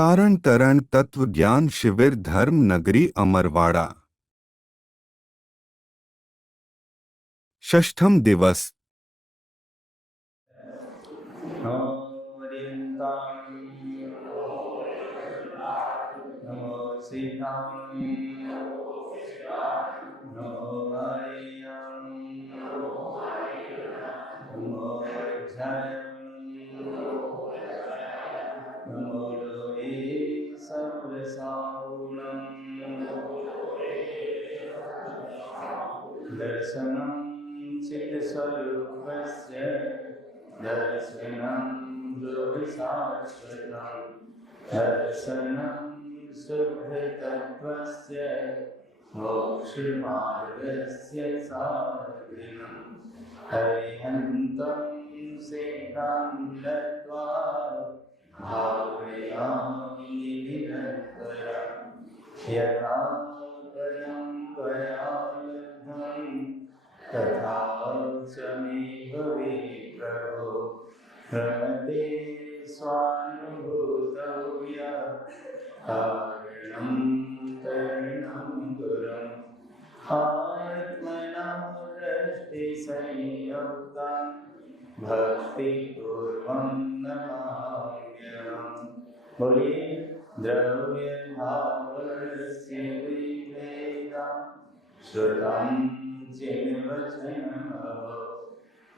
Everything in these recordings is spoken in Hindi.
तारण तरण तत्व ज्ञान शिविर धर्म नगरी अमरवाड़ा। षष्ठम दिवस। दर्शनं चित्स्वरूपस्य दर्शनं योगशाश्वतं दर्शनं शुद्धतत्त्वस्य मोक्षमार्गस्य साधनं हरिहन्तं सेनां दत्त्वा भावयामि निरन्तरं यथा परं त्वया तथा च मे भवेत् प्रभो रमते स्वानुभूतव्य कारणं करणं गुरुम् आत्मना दृष्टिसंयुक्तं भक्तिपूर्वं नमाम्यहम्। बोलिए द्रव्य भावस्य विवेदा श्रुतं चिन्वचनमहो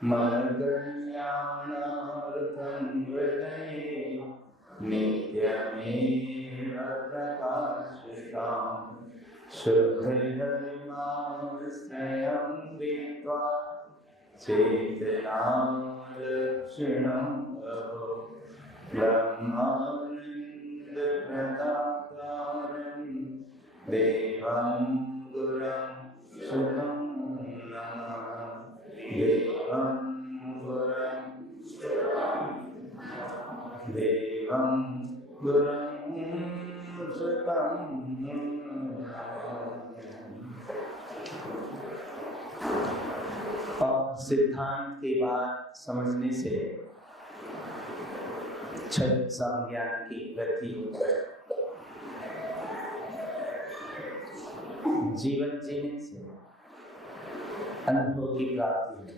मद्कल्याणार्थं हृदये नित्यमेव प्रकाशितां शुद्धधर्माश्रयं कृत्वा चेतनादक्षिणं अहो ब्रह्मानन्दप्रदातारं देवं गुरं सुतं नमः देवं गुरं सुतं और सिद्धांत की बात समझने से छठ संज्ञान की वृद्धि होती है। जीवन जीने से अनुभव की प्राप्ति है।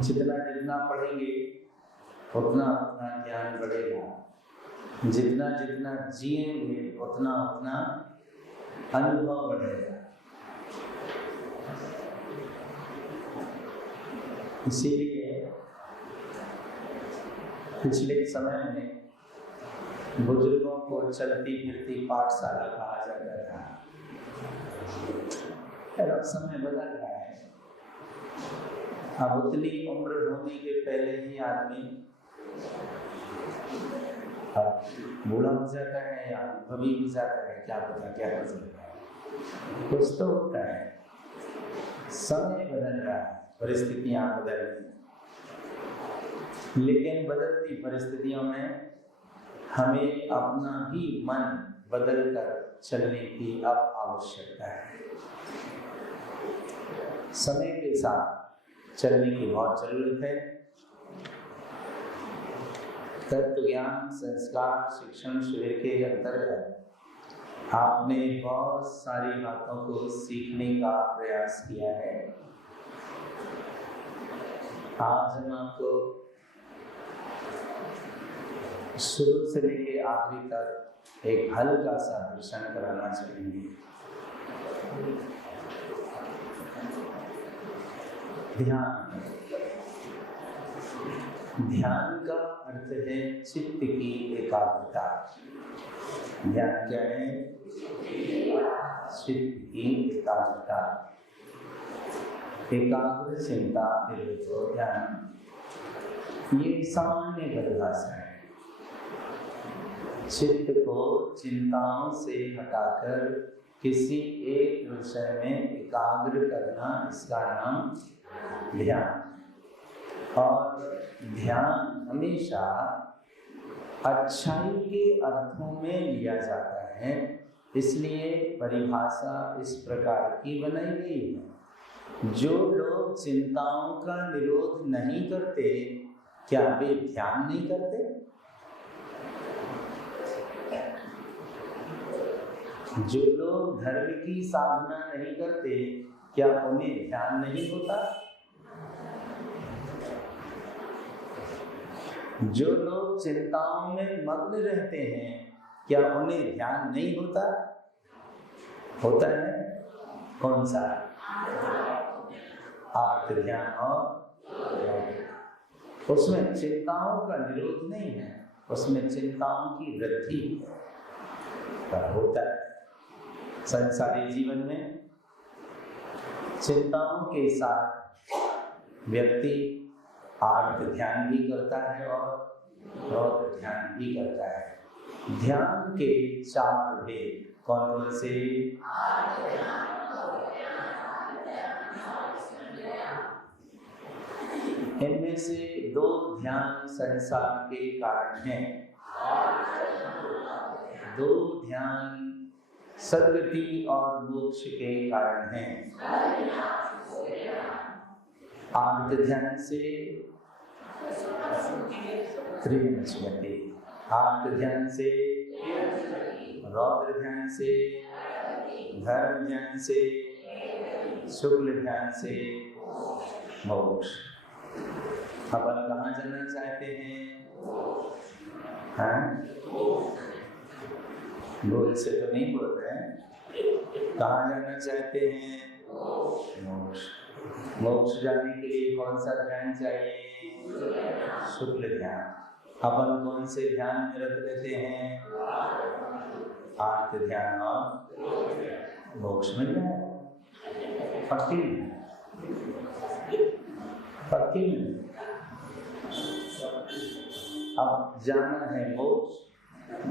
जितना जितना पढ़ेंगे उतना उतना ज्ञान बढ़ेगा, जितना जितना जिएंगे उतना उतना अनुभव बढ़ेगा। इसीलिए पिछले समय में बुजुर्गों को चलती फिरती पाठशाला कहा जाता था। अब समय बदल रहा है। अब उतनी उम्र होने के पहले ही आदमी बूढ़ा हो जाता है या अनुभवी हो जाता है, क्या पता क्या हो जाता है। कुछ तो होता है। समय बदल रहा है, परिस्थितियां बदल रही, लेकिन बदलती परिस्थितियों में हमें अपना भी मन बदल कर चलने की अब आवश्यकता है। समय के साथ चलने की बहुत जरूरत है। तत्व ज्ञान संस्कार शिक्षण शिविर के अंतर्गत आपने बहुत सारी बातों को सीखने का प्रयास किया है। आज हम आपको शुरू से लेकर आखिरी तक एक हल्का सा दर्शन कराना चाहेंगे। ध्यान। ध्यान का अर्थ है चित्त की एकाग्रता। ध्यान क्या है? चित्त की एकाग्रता। एकाग्र चिंता निरोधो ध्यान, ये सामान्य परिभाषा है। चित्त को चिंताओं से हटाकर किसी एक विषय में एकाग्र करना, इसका नाम ध्यान। और ध्यान हमेशा अच्छाई के अर्थों में लिया जाता है, इसलिए परिभाषा इस प्रकार की बनाई गई है। जो लोग चिंताओं का निरोध नहीं करते क्या वे ध्यान नहीं करते? जो लोग धर्म की साधना नहीं करते, क्या उन्हें ध्यान नहीं होता? जो लोग चिंताओं में मग्न रहते हैं, क्या उन्हें ध्यान नहीं होता? होता है। कौन सा? आर्त ध्यान। और उसमें चिंताओं का निरोध नहीं है, उसमें चिंताओं की वृद्धि पर होता है। संसारी जीवन में चिंताओं के साथ व्यक्ति आर्त ध्यान भी करता है और रौद्र ध्यान भी करता है। ध्यान के 4 भेद कौन कौन से? इनमें से 2 ध्यान संसार के कारण हैं, 2 ध्यान सद्गति और मोक्ष के कारण हैं। आर्त ध्यान से त्रिविंशति, आर्त ध्यान से, रौद्र ध्यान से, धर्म ध्यान से, शुक्ल ध्यान से मोक्ष। अपन कहाँ जाना चाहते हैं? गोल से तो नहीं बोल रहे हैं। कहाँ जाना चाहते हैं? मोक्ष। मोक्ष जाने के लिए कौन सा ध्यान चाहिए? शुक्ल ध्यान। अपन कौन से ध्यान में रत रहते हैं? आर्त ध्यान और मोक्ष मिल जाए। पक्की में, पक्की में। अब जाना है मोक्ष,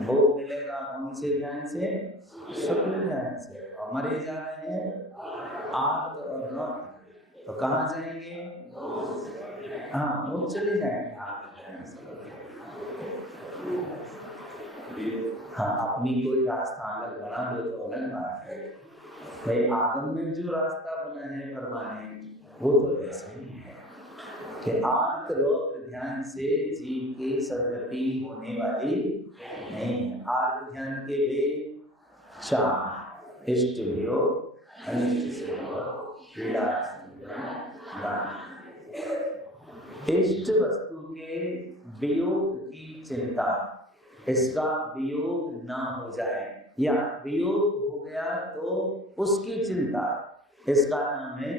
वो मिलेगा कौन से ध्यान से? शुक्ल ध्यान से। और मरे जा रहे हैं आर्त और रौद्र, तो कहाँ जाएंगे? हाँ, वो चले जाएंगे आर्त ध्यान से। हाँ, अपनी कोई रास्ता अलग बना दो तो अलग बात है। भाई आगम में जो रास्ता बना है परमानेंट, वो तो ऐसे ही है कि आर्त रौद्र ध्यान से जीव की सद्गति होने वाली नहीं है। आर्त ध्यान के वे 4: इष्ट वियोग, अनिष्ट संयोग, पीड़ा, इष्ट वस्तु के वियोग की चिंता, इसका वियोग ना हो जाए या वियोग हो गया तो उसकी चिंता, इसका नाम है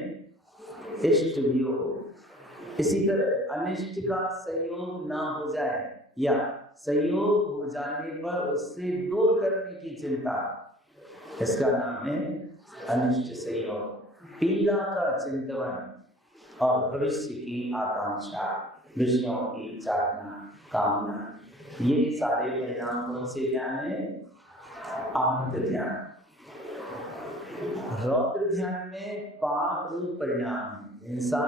इष्ट वियोग। इसी तरह अनिष्ट का संयोग ना हो जाए या संयोग हो जाने पर उससे दूर करने की चिंता, इसका नाम है अनिष्ट संयोग। पीड़ा का चिंतन और भविष्य की आकांक्षा, विषयों की चाहना, कामना, ये सारे परिणाम कौन से ध्यान है? आर्त ध्यान। रौद्र ध्यान में पाप रूप परिणाम, हिंसा,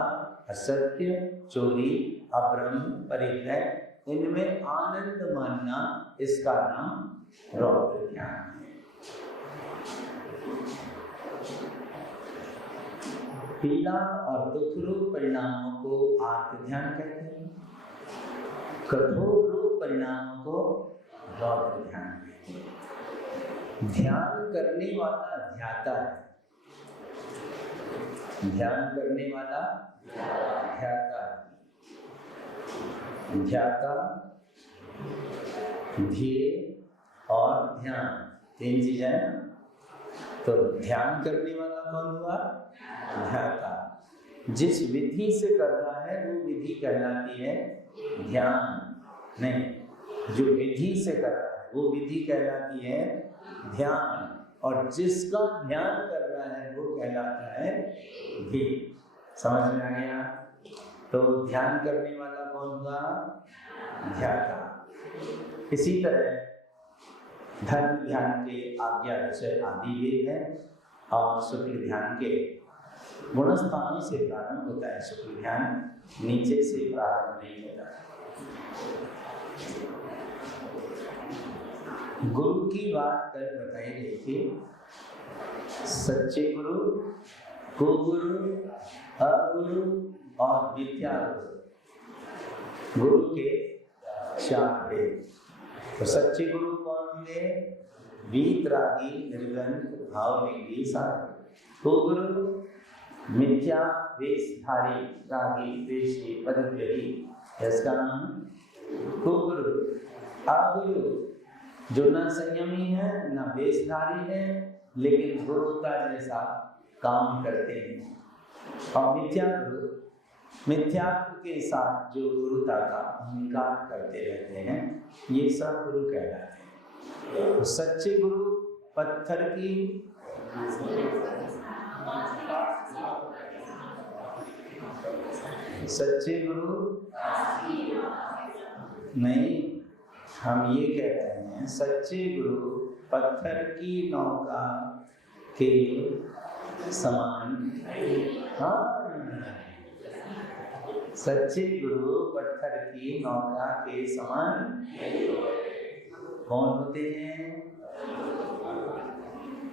असत्य, चोरी, अभ्रम, परिग्रह, इनमें आनंद मानना, इसका नाम रौद्र ध्यान है। पीड़ा और दुख रूप परिणामों को आर्त ध्यान कहते हैं, कठोर रूप परिणामों को रौद्र ध्यान कहते हैं। ध्यान करने वाला ध्याता है, ध्यान करने वाला ध्याता है। ध्याता, ध्येय और ध्यान, 3 चीजें हैं। तो ध्यान करने वाला कौन हुआ? ध्याता। जिस विधि से कर रहा है वो विधि कहलाती है ध्यान। नहीं, जो विधि से कर रहा है वो विधि कहलाती है ध्यान, और जिसका ध्यान कर रहा है वो कहलाता है ध्येय। समझ में आ गया? तो ध्यान करने वाला कौन हुआ? ध्याता। इसी तरह धर्म ध्यान के आज्ञा विषय आदि वेद है और शुक्ल ध्यान के गुणस्थानों से प्रारंभ होता है। शुक्ल ध्यान नीचे से प्रारंभ नहीं होता है। गुरु की बात कल बताई गई थी। सच्चे गुरु, कुगुरु, अगुरु और विद्या गुरु, गुरु के 4 भेद। तो सच्चे गुरु कौन होंगे? वीतरागी निर्गंध भावलिंगी साधु। तो गुरु मिथ्या वेशधारी रागी वेशी पदद्वयी, इसका नाम कुगुरु। अगुरु जो न संयमी है न वेशधारी है, लेकिन गुरुता जैसा काम करते हैं। और मिथ्या गुरु, मिथ्यात्व के साथ जो गुरुता का अहंकार करते रहते हैं, ये सब गुरु कहलाते हैं। तो सच्चे गुरु पत्थर की सच्चे गुरु नहीं, हम ये कह रहे हैं सच्चे गुरु पत्थर की नौका के समान। हाँ, सच्चे गुरु पत्थर की नौका के समान कौन होते हैं?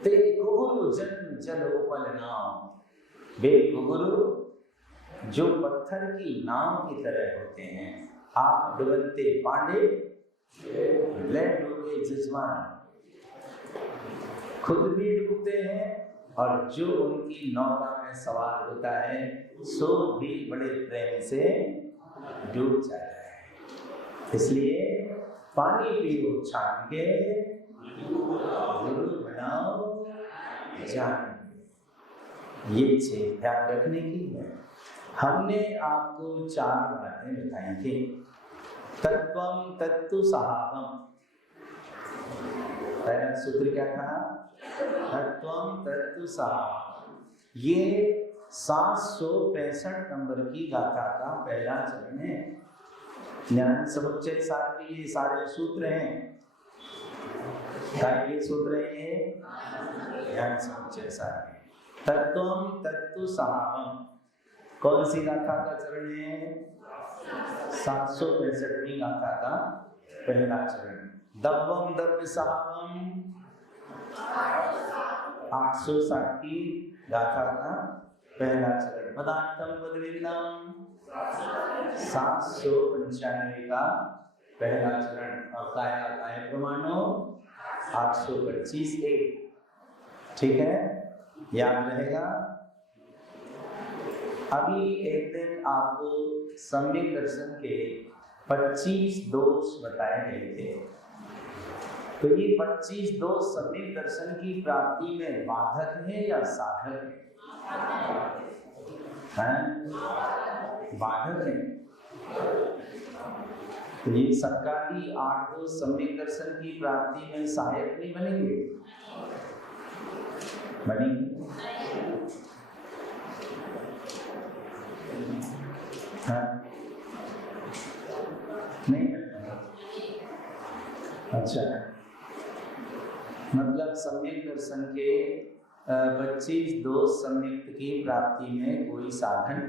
ते गुरु जन जल उपल नाम। वे गुरु जो पत्थर की नाव की तरह होते हैं। आप डुबनते पांडे, ले डूबे जजमान। खुद भी डूबते हैं और जो उनकी नौका में सवार होता है सो भी बड़े प्रेम से डूब जाता है। इसलिए पानी पियो छान के, गुरु बनाओ जान। ये चीज ध्यान रखने की है। हमने आपको 4 बातें बताई थी। तत्वम तत्तु सहावम, पहला सूत्र क्या था? तत्वम तत्तु सहावम। ये 765 नंबर की गाथा का पहला चरण है। ज्ञान समुच्चय सार के ये सारे सूत्र हैं। ये सूत्र है ज्ञान समुच्चय सार के। तत्वम तत्तु सहावम कौन सी गाथा का चरण है? 765वीं गाथा का पहला चरण। दव्वम दव्य सहावम 860 की गाथा का पहला चरण। पदार्थम पदविंदम 795 का पहला चरण। और काया काय प्रमाणो 825 एक। ठीक है, याद रहेगा। अभी एक दिन आपको सम्यक दर्शन के 25 दोष बताए गए थे। तो ये 25 दोष सम्यक दर्शन की प्राप्ति में बाधक है या साधक है? बाधक है। तो ये सरकारी 8 दोष सम्यक दर्शन की प्राप्ति में सहायक नहीं बनेंगे? बनेंगे। नहीं, अच्छा, मतलब सम्यक दर्शन के 25 दोष सम्यक्त की प्राप्ति में कोई साधन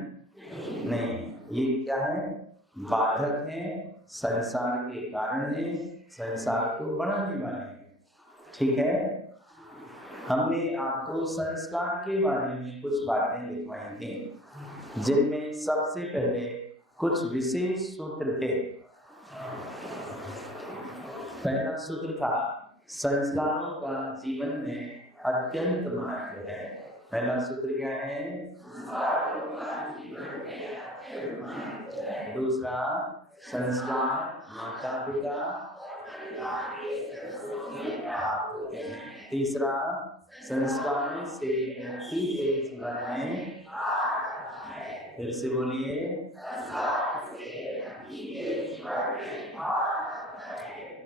नहीं। ये क्या है? बाधक है, संसार के कारण है, संसार को बढ़ाने वाले हैं। ठीक है, हमने आपको संस्कार के बारे में कुछ बातें लिखवाई थी, जिनमें सबसे पहले कुछ विशेष सूत्र थे। पहला सूत्र था संस्कारों का जीवन में अत्यंत महत्व है। पहला सूत्र क्या है? दूसरा, संस्कार माता पिता। तीसरा, संस्कारों से व्यक्ति के जीवन में, फिर से बोलिए,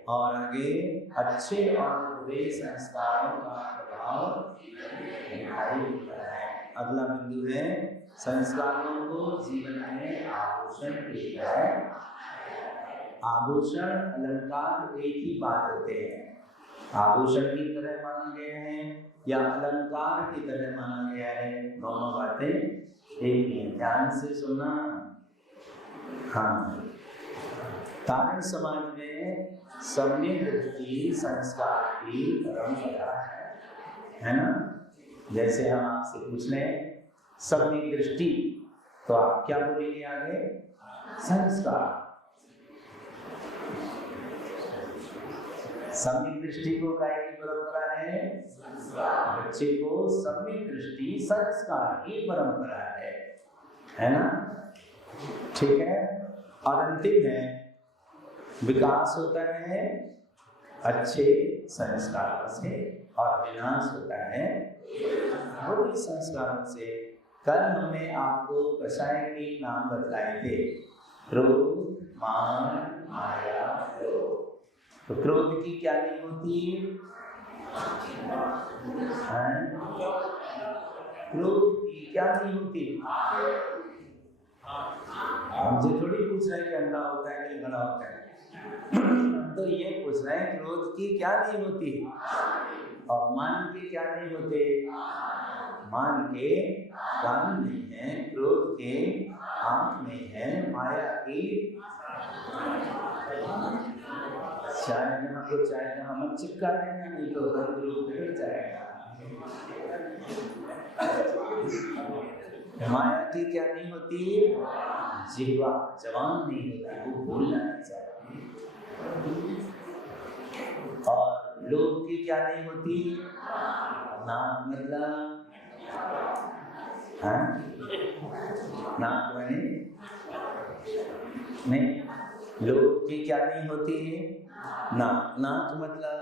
और आगे अच्छे और बुरे संस्कारों का प्रभाव दिखाई देता है। अगला बिंदु है संस्कारों को जीवन में आभूषण की तरह। आभूषण अलंकार एक ही बात होते हैं। आभूषण की तरह माना गया है या अलंकार की तरह माना गया है, दोनों बातें एक ही। ध्यान से सुनना। हाँ, तारण समाज में सम्यक दृष्टि संस्कार की परंपरा है ना? जैसे हम आपसे पूछ लें सम्यक दृष्टि, तो आप क्या बोलेंगे आगे? संस्कार। सम्यक दृष्टि को काय की परंपरा है? बच्चे को सम्यक दृष्टि संस्कार की परंपरा है ना? ठीक है। और अंतिम है विकास होता है अच्छे संस्कारों से और विनाश होता है बुरे संस्कारों से। कल हमने आपको कषाय के नाम बतलाए थे, क्रोध, मान, माया, लोभ। तो क्रोध की क्या नहीं होती? क्रोध की क्या नहीं होती? हमसे थोड़ी पूछ रहे हैं कि अंडा होता है कि बड़ा होता है, तो ये पूछ रहे हैं क्रोध की क्या नहीं होती और मान के क्या नहीं होते? मान के कान नहीं है, क्रोध के आंख नहीं है, माया की चाय जहाँ मत चिपका देना, नहीं तो रूप बिगड़ जाएगा। माया की क्या नहीं होती? जिह्वा जवान नहीं होती, वो बोलना नहीं चाहती। और लोभ की क्या नहीं होती? नाक मतलब नाक बने नहीं, लोभ की क्या नहीं होती? नाक। नाक मतलब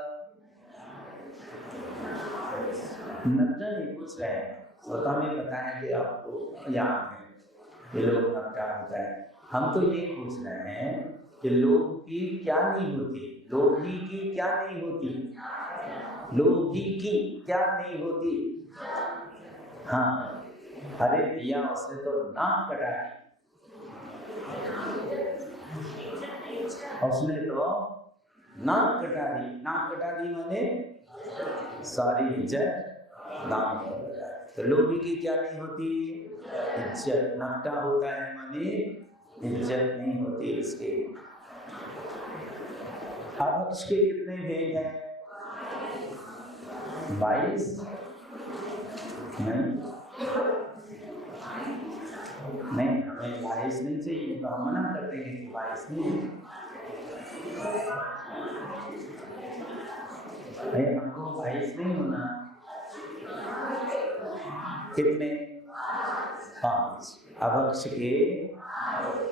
नकटा नहीं पूछ रहे हैं, स्वतः में पता है कि आपको याद है ये लोग नकटा होता है। हम तो ये पूछ रहे हैं कि लोभ की क्या नहीं होती? लोभी की क्या नहीं होती? लोभी की क्या नहीं होती? हाँ, अरे भैया उसने तो नाक कटा दी, उसने तो नाक कटा दी। नाक कटा दी माने सारी इज्जत नाक पर लगा। तो लोभी की क्या नहीं होती? इज्जत। नकटा होता है माने इज्जत नहीं होती इसके। अभक्ष के कितने भेद हैं? 22? नहीं, हमें 22 नहीं चाहिए, तो हम मना करते हैं कि 22 नहीं। भाई हमको 22 नहीं होना। कितने? 5। अभक्ष के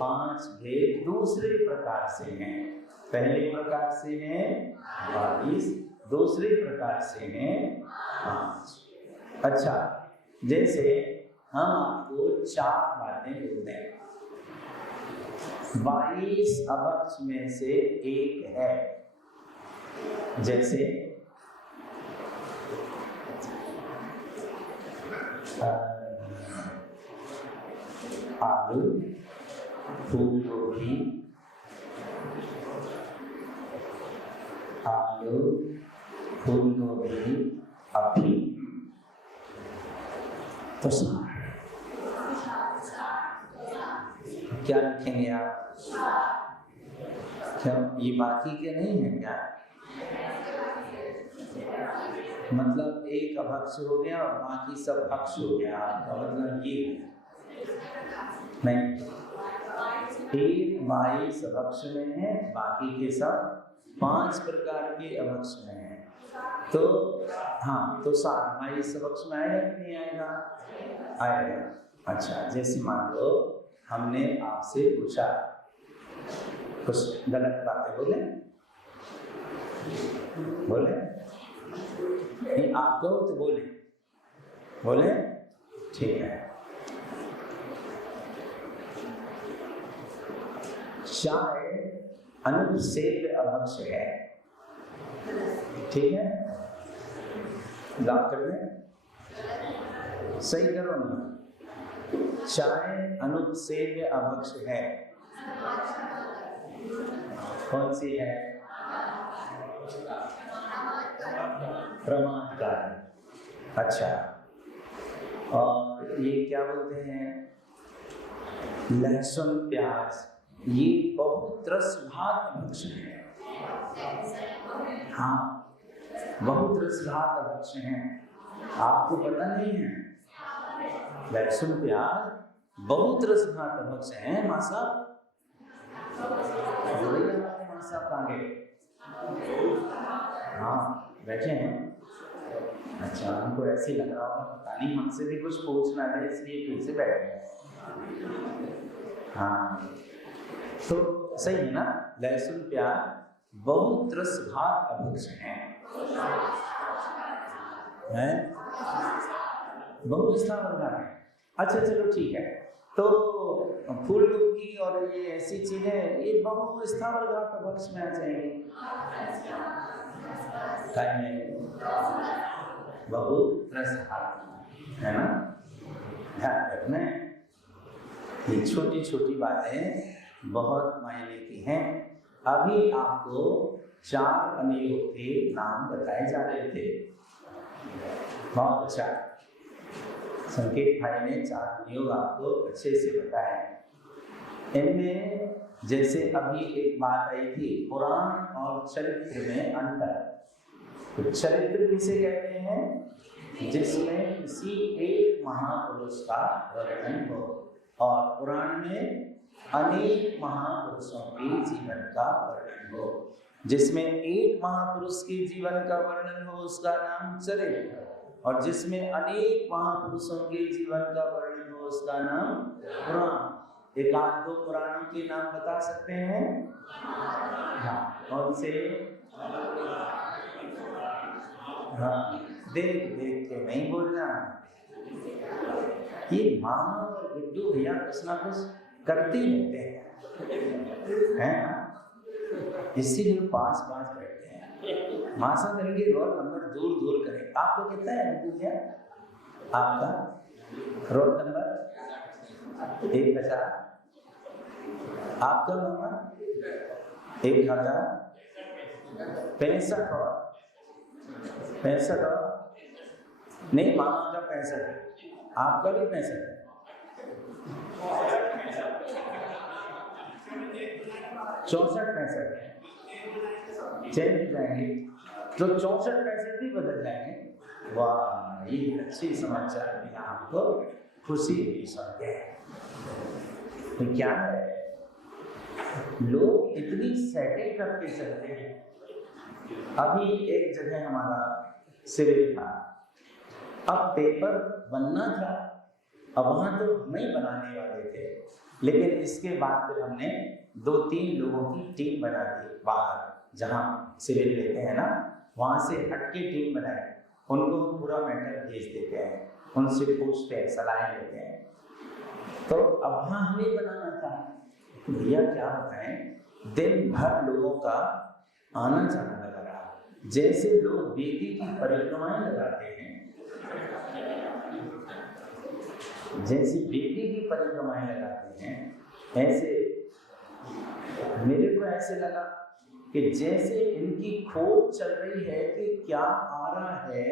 5 भेद दूसरे प्रकार से हैं। पहले प्रकार से हैं 22, दूसरे प्रकार से हैं 5। अच्छा, जैसे हम आपको 4 बातें बोलते हैं। 22 अभक्ष में से एक है, जैसे आलू, फूल गोभी, आलू, फूल गोभी, अभी तो क्या लिखेंगे आप? क्या ये बाकी के नहीं है क्या? मतलब एक अभक्ष हो गया और बाकी सब भक्ष हो गया, आपका मतलब ये है? नहीं, एक 22 अभक्ष में है, बाकी के सब 5 प्रकार के अभक्ष में है। तो हाँ, तो 22 अभक्ष में आएगा कि नहीं आएगा? आएगा। अच्छा, जैसे मान लो हमने आपसे पूछा, कुछ गलत बातें बोले नहीं, आप कहो तो बोले ठीक है। चाय अनुपसेव्य अभक्ष है, ठीक है? लॉक कर दें, सही करो ना। चाय अनुपसेव्य अभक्ष है, कौन सी है? प्रमादकारी। अच्छा, और ये क्या बोलते हैं? लहसुन प्याज, ये बहुत रसभात अभक्ष है। हाँ, बहुत रसभात अभक्ष हैं। आपको पता नहीं है? लहसुन प्याज बहुत रसभात अभक्ष हैं। मासा मासा कांगे हाँ बैठे हैं। अच्छा, हमको ऐसे लग रहा होगा पता नहीं हमसे भी कुछ पूछना है इसलिए फिर से बैठ गए। हाँ तो सही है ना, लहसुन प्याज बहुत रस भात अभक्ष है, बहुत स्थावर है। अच्छा चलो ठीक है, तो फूल गोभी और ये ऐसी चीजें ये बहु स्थावर घात अभक्ष में आ जाएंगे। बहु रस है ना, ध्यान रखना है। ये छोटी छोटी बातें बहुत मायने की हैं। अभी आपको 4 अनियों के नाम बताए जा रहे थे। बहुत अच्छा, संकेत भाई ने 4 नियोग आपको अच्छे से बताए। इनमें जैसे अभी एक बात आई थी पुराण और चरित्र में अंतर। तो चरित्र किसे कहते हैं, जिसमें किसी एक महापुरुष का वर्णन हो, और पुराण में अनेक महापुरुषों के जीवन का वर्णन हो। जिसमें एक महापुरुष के जीवन का वर्णन हो उसका नाम चरित्र, और जिसमें अनेक महापुरुषों के जीवन का वर्णन हो उसका नाम पुराण। एक आध 2 पुराणों के नाम बता सकते हैं? हाँ, कौन से? हाँ, देख देख के नहीं बोलना। ये मामा और गुड्डू भैया कुछ ना कुछ करते रहते हैं ना, इसीलिए पास पास बैठते हैं। मासा करेंगे रोल नंबर दूर दूर करें। आपको कितना है गुड्डू भैया? आपका रोल नंबर 1000, आपका मामा 1000, 65 और नहीं, मामा का 65 है, आपका भी 65 है। 64-65 है, चेंज हो जाएंगे तो 64-65 भी बदल जाएंगे। वाह, ये अच्छी समाचार मिला आपको, खुशी हुई सुन के। तो क्या है, लोग इतनी सेटिंग करके चलते हैं। अभी एक जगह हमारा शिविर था, अब पेपर बनना था, अब वहां तो हम ही बनाने वाले थे, लेकिन इसके बाद फिर हमने 2-3 लोगों की टीम बना दी बाहर, जहाँ शिविर लेते हैं ना वहां से हटके टीम बनाए। उनको पूरा मैटर भेज देते हैं, उनसे पूछते हैं, सलाह लेते हैं। तो अब वहाँ हमें बनाना था, भैया क्या बताएं, दिन भर लोगों का आना जाना लगा रहा। जैसे लोग वेदी की परिक्रमाएं लगाते हैं, जैसी वेदी की परिक्रमाएं लगाते हैं, ऐसे मेरे को ऐसे लगा कि जैसे इनकी खोज चल रही है कि क्या आ रहा है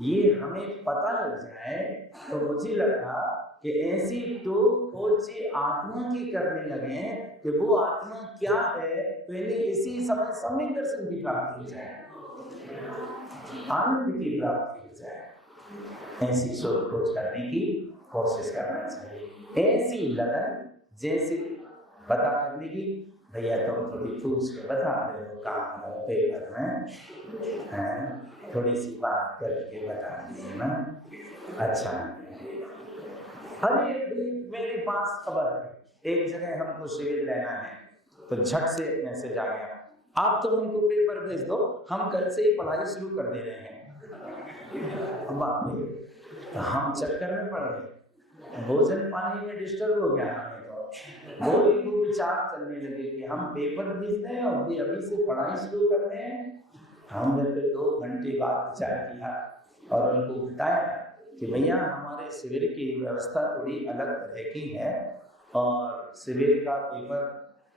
ये हमें पता लग जाए। तो मुझे लगा कि ऐसी तो खोज आत्मा की करने लगे कि वो आत्मा क्या है, पहले इसी समय सम्यक दर्शन की प्राप्ति हो जाए, आनंद की प्राप्ति हो जाए। ऐसी शोध खोज करने की कोशिश करना चाहिए, ऐसी लगन जैसे पता करने की। भैया तुम थोड़ी पूछ के बता दे, काम करो पेपर में, थोड़ी सी बात करके बता दिए ना, अच्छा। अरे मेरे पास खबर है, एक जगह हमको शिविर लेना है, तो झट से मैसेज आ गया, आप तो हमको पेपर भेज दो, हम कल से ही पढ़ाई शुरू कर दे रहे हैं। अब बाप रे, तो हम चक्कर में पड़ गए, भोजन पानी में डिस्टर्ब हो गया हमें। तो वो एक विचार चलने लगे कि हम पेपर भेजते हैं और अभी से पढ़ाई शुरू करते हैं। हमने फिर 2 घंटे बाद विचार किया और उनको बताया कि भैया हमारे शिविर की व्यवस्था थोड़ी अलग तरह की है, और शिविर का पेपर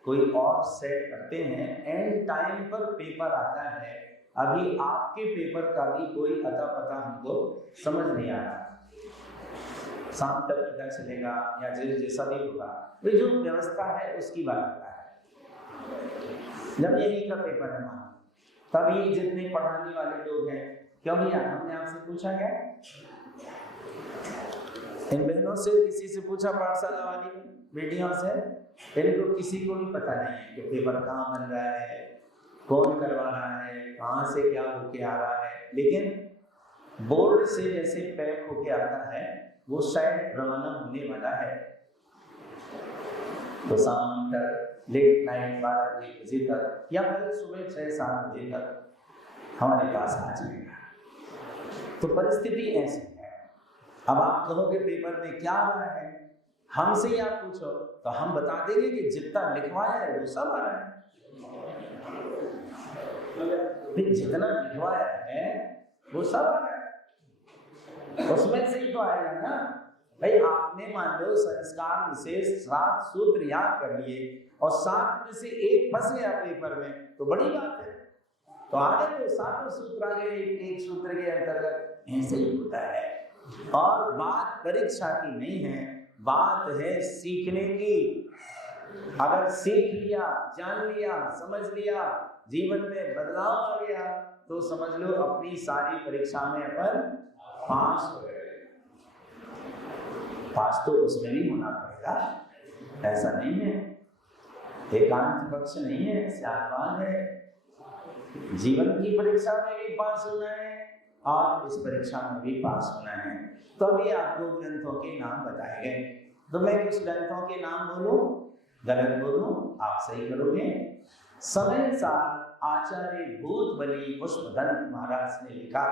कोई और सेट करते हैं, एंड टाइम पर पेपर आता है। अभी आपके पेपर का भी कोई अता पता हमको समझ नहीं आ रहा, शाम तक पता चलेगा या जैसा भी होगा, वे जो व्यवस्था है उसकी बात होता है। जब यही का पेपर है वहाँ, तभी जितने पढ़ाने वाले लोग हैं, क्यों भैया हमने आपसे पूछा क्या, इन बहनों से किसी से पूछा, पाठशाला वाली बेटियों से, इनको किसी को भी पता नहीं है कि पेपर कहाँ बन रहा है कौन करवा रहा है, कहाँ से क्या होके आ रहा है, लेकिन बोर्ड से जैसे पैक होके आता है वो शायद रवाना होने वाला है। तो शाम तक लेट नाइट 12-1 बजे तक या कल सुबह 6-7 बजे तक हमारे पास आ जाएगा। तो परिस्थिति ऐसी है। अब आप कहोगे पेपर में क्या आ रहा है, हमसे ही आप पूछो तो हम बता देंगे कि जितना लिखवाया है वो सब आ रहा है। जितना लिखवाया है वो सब आ रहा है, उसमें से ही तो आएगा ना भाई। आपने मान लो संस्कार विशेष 7 सूत्र याद कर लिए और 7 में से एक फंस गया पेपर में तो बड़ी बात है। तो आगे तो 7 सूत्र आ गए एक सूत्र के अंतर्गत, ऐसे ही होता है। और बात परीक्षा की नहीं है, बात है सीखने की। अगर सीख लिया, जान लिया, समझ लिया, जीवन में बदलाव आ गया तो समझ लो अपनी सारी परीक्षा में अपन पास हो गए। पास तो उसमें भी होना पड़ेगा, ऐसा नहीं है, एकांत पक्ष नहीं है, स्यालवान है। जीवन की परीक्षा में भी पास होना है और इस परीक्षा में भी पास होना है। तो अभी आपको ग्रंथों के नाम बताए गए, तो मैं कुछ ग्रंथों के नाम बोलूं, गलत बोलूं आप सही करोगे। समय सार आचार्य भूतबली पुष्पदंत महाराज ने लिखा।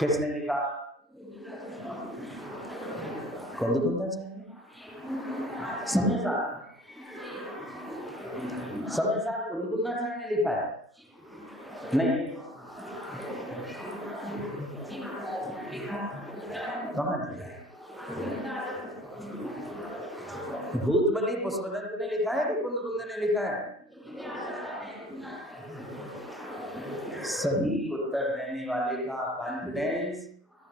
किसने लिखा? कुंदकुंदाचार्य। समय सार कुंदकुंदाचार्य ने लिखा है? नहीं, कहाँ लिखा है? भूतबली पुष्पदंत ने लिखा है कि कुंदकुंद ने लिखा है? सही उत्तर देने वाले का कॉन्फिडेंस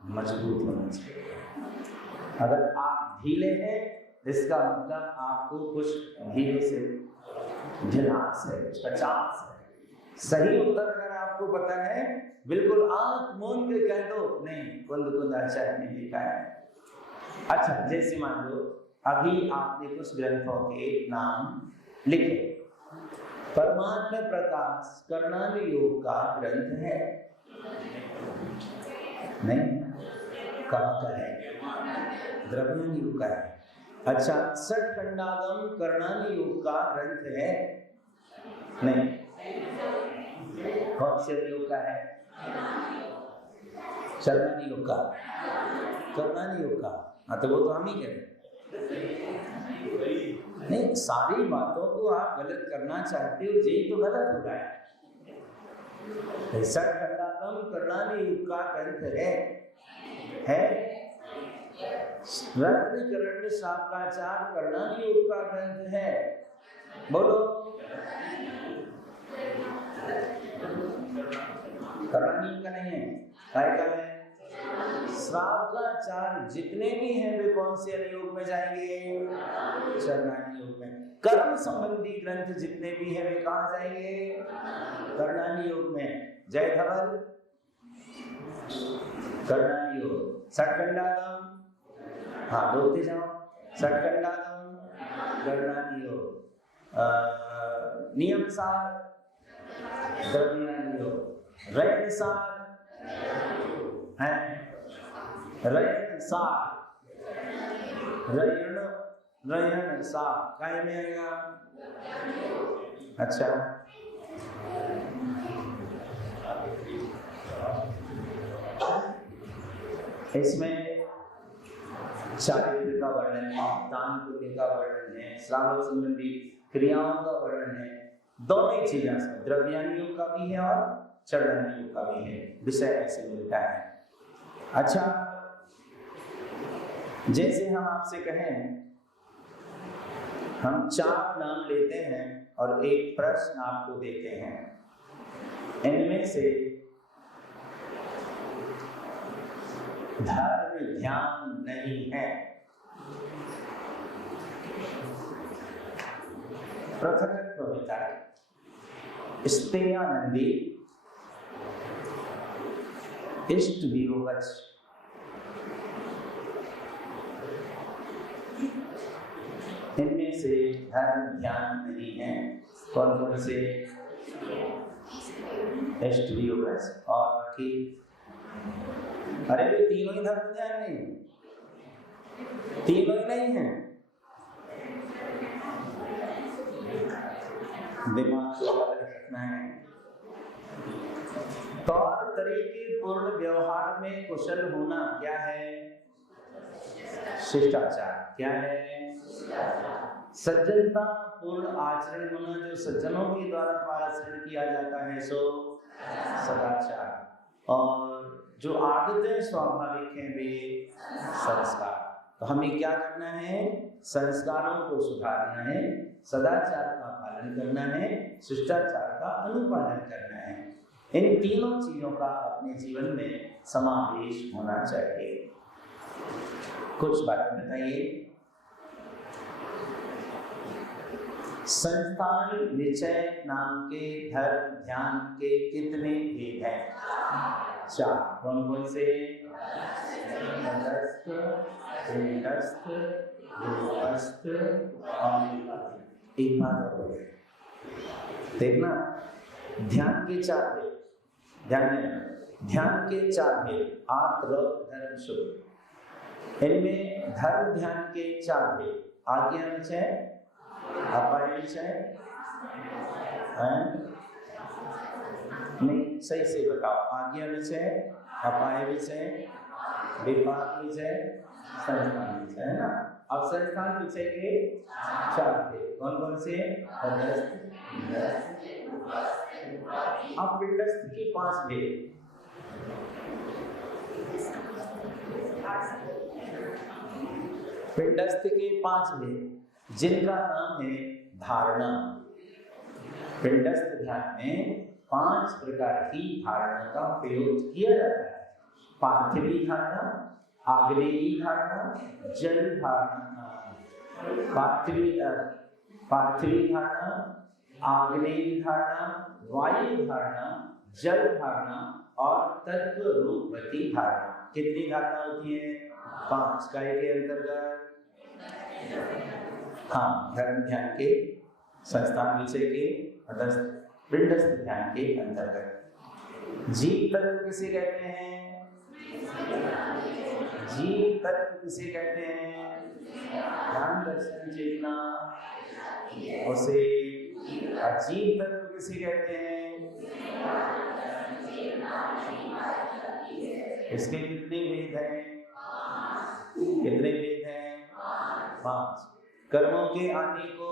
मजबूत होना चाहिए। अगर आप ढीले हैं इसका मतलब आपको कुछ धीरे से ढिलास है, कुछ कचास है। सही उत्तर अगर आपको पता है बिल्कुल आंख मूंद के कह दो नहीं कुंदकुंदाचार्य ने लिखा है। अच्छा, जैसे मान लो अभी आपने कुछ ग्रंथों के नाम लिखे। परमात्मा प्रकाश कर्णाली योग का ग्रंथ है? नहीं, कहाँ का है? द्रव्यानी योग का है। अच्छा, षटखंडागम कर्णाली योग का ग्रंथ है? नहीं, कौन से योग का है? कर्णाली योग का। कर्णाली योग का, हाँ तो वो तो हम ही कह रहे हैं। नहीं, सारी बातों को आप गलत करना चाहते हो, यही तो गलत हो रहा है। षटखंडागम कर्णाली योग का ग्रंथ है? रत्नकरण शाकाचार कर्णाली योग का ग्रंथ है? बोलो। कर्णाली योग का नहीं है, काय का है? श्रावकाचार जितने भी हैं वे कौन से अनुयोग में जाएंगे? कर्णाली योग में। कर्म संबंधी ग्रंथ जितने भी हैं वे कहाँ जाएंगे? कर्णाली योग में। जय धवल कर्णाली योग। षटखंडागम, हाँ बोलते जाओ, षटखंडागम कर्णाली योग। नियम सार द्रव्यानी योग। रयन सार है, रयन सार, रयन सार काय में आएगा? अच्छा, इसमें चारित्र का वर्णन है, दान पुण्य का वर्णन है, श्रावक संबंधी क्रियाओं का वर्णन है। दोनों ही चीजें इसमें द्रव्यानी योग का भी है और चरणानी योग का भी है, विषय ऐसे मिलता है। अच्छा, जैसे हम आपसे कहें हम 4 नाम लेते हैं और एक प्रश्न आपको देते हैं, इनमें से धर्म ध्यान नहीं है। पृथकत्व विचार, स्तेयानंदी, इष्ट वियोगच, इनमें से धर्म ध्यान नहीं है। कौन कौन से? इष्ट भी होगा और बाकी? अरे वे तीनों ही धर्म ध्यान नहीं, तीनों ही नहीं है। दिमाग को रखना है। तौर तरीके पूर्ण व्यवहार में कुशल होना क्या है? शिष्टाचार। क्या है? सज्जनता पूर्ण आचरण होना, जो सज्जनों के द्वारा आचरण किया जाता है सो सदाचार। और जो आदतें स्वाभाविक हैं वे संस्कार। तो हमें क्या करना है? संस्कारों को सुधारना है, सदाचार का पालन करना है, शिष्टाचार का अनुपालन करना है। इन तीनों चीजों का अपने जीवन में समावेश होना चाहिए। कुछ बातें बताइए। संस्थान विषय नाम के धर्म ध्यान के कितने भेद हैं? 4। कौन कौन से? तटस्थ, तटस्थ, दूरस्थ और निपातिक। एक बात और बोले, देखना, ध्यान के 4 भेद, ध्यान देना, ध्यान के 4 भेद, आर्त, रौद्र, धर्म, शुभ। इनमें धर्म ध्यान के 4 भेद, आज्ञा विषय, अपाय विषय, नहीं सही से बताओ, आज्ञा विषय, अपाय विषय, विपाक विषय, संस्थान विषय, है ना। अब संस्थान विषय के 4 थे, कौन कौन से? अब पिंडस्थ के 5 थे। पिंडस्थ के 5 थे, जिनका नाम है धारणा। पिंडस्थ ध्यान में 5 प्रकार की धारणा का प्रयोग किया जाता है। पार्थिवी धारणा, आग्नेयी धारणा, जल धारणा, पार्थिवी धारणा, आग्नेयी धारणा, वायु धारणा, जल धारणा और तत्व रूपवती धारणा। कितनी धारणा होती है? 5। काय के अंतर्गत? हाँ, धर्म ध्यान के, संस्थान विषय के, पिंडस्थ ध्यान के अंतर्गत। जीव तत्व किसे कहते हैं? जीव तत्व किसे कहते हैं? ध्यान दर्शन चेतना, उसे। अजीव तत्व किसे कहते हैं? इसके कितने भेद हैं? कितने भेद हैं? 5। कर्मों के आने को,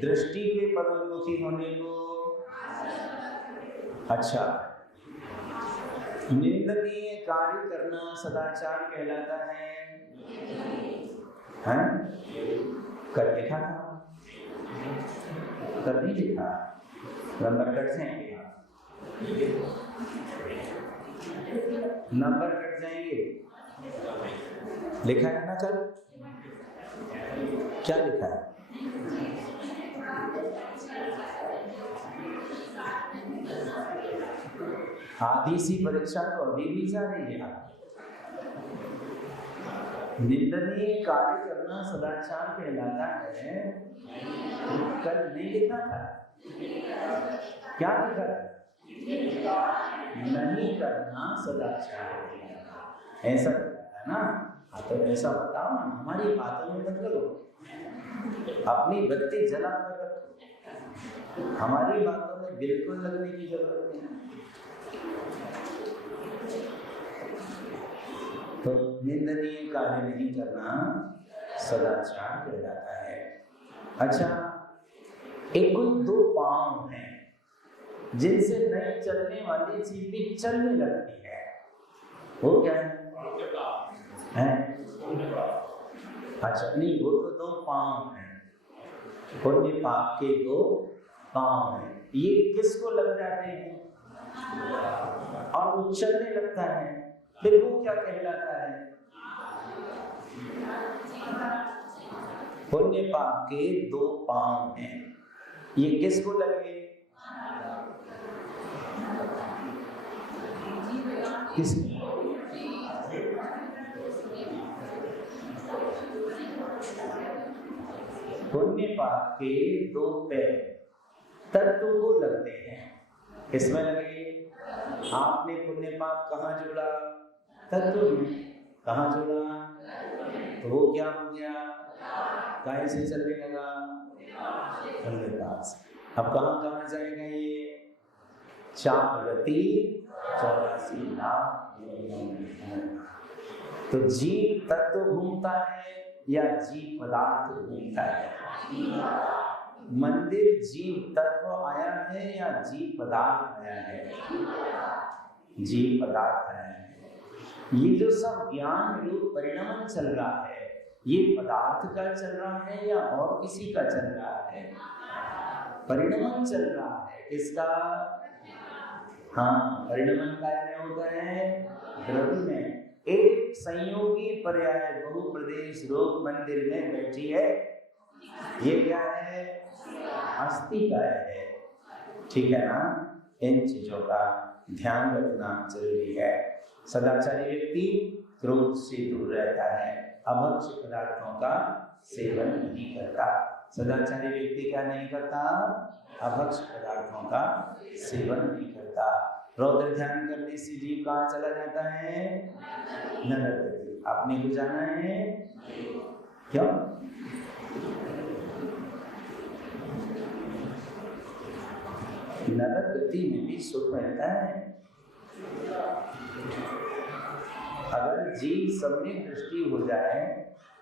दृष्टि के परोन्मुखी होने को। अच्छा, निंदनीय कार्य करना सदाचार कहलाता है? हैं? कर लिखा था? कर नहीं लिखा? नंबर कट जाएंगे, नंबर कट जाएंगे। लिखा है ना कल? क्या लिखा है? आधी सी परीक्षा तो अभी भी जा रही है। निंदनीय कार्य करना सदाचार कहलाता है, कल नहीं लिखा था? क्या लिखा था? नहीं करना सदाचार, ऐसा है ना। तो ऐसा बताओ ना, हमारी बातों में मत करो, अपनी बत्ती जला कर रखो, हमारी बातों में बिल्कुल लगने की जरूरत नहीं। तो निंदनीय कार्य नहीं करना सदाचार कहलाता है। अच्छा, एक कोई 2 पांव हैं जिनसे नहीं चलने वाली चीज भी चलने लगती है, वो क्या है? अच्छा, नहीं, वो तो 2 पांव हैं, पुण्य पाप के 2 पांव हैं। ये किसको लग जाते हैं और वो चलने लगता है, फिर वो क्या कहलाता है? पुण्य पाप के 2 पांव हैं, ये किसको लगे? किसको? पुण्य पाप के दो पैर तत्व को लगते हैं। इसमें लगे आपने पुण्य पाप कहाँ जोड़ा? तत्व में। कहाँ जोड़ा? तो वो क्या हो गया? काय से चलने लगा? पुण्य पाप से। अब कहाँ कहाँ जाएगा ये? 84 लाख। तो जीव तत्व घूमता है या जीव पदार्थ घूमता है? मंदिर जीव तत्व आया है या जीव पदार्थ आया है? जीव पदार्थ आया है। ये जो सब ज्ञान रूप परिणमन चल रहा है, ये पदार्थ का चल रहा है या और किसी का चल रहा है? परिणमन चल रहा है। किसका? हाँ, परिणमन कार्य में होता है द्रव्य में। एक संयोगी पर्याय बहुप्रदेश रूप मंदिर में बैठी है, ये क्या है? अस्थि का है। ठीक है ना? इन चीजों का ध्यान रखना जरूरी है। सदाचारी व्यक्ति क्रोध से दूर रहता है, अभक्ष्य पदार्थों का सेवन नहीं करता। सदाचारी व्यक्ति क्या नहीं करता? अभक्ष्य पदार्थों का सेवन नहीं करता। रौद्र ध्यान करने से जीव कहाँ चला जाता है? नरक गति। आपने को जाना है क्यों? नरक गति में भी सुख रहता है। अगर जीव सम्यक दृष्टि हो जाए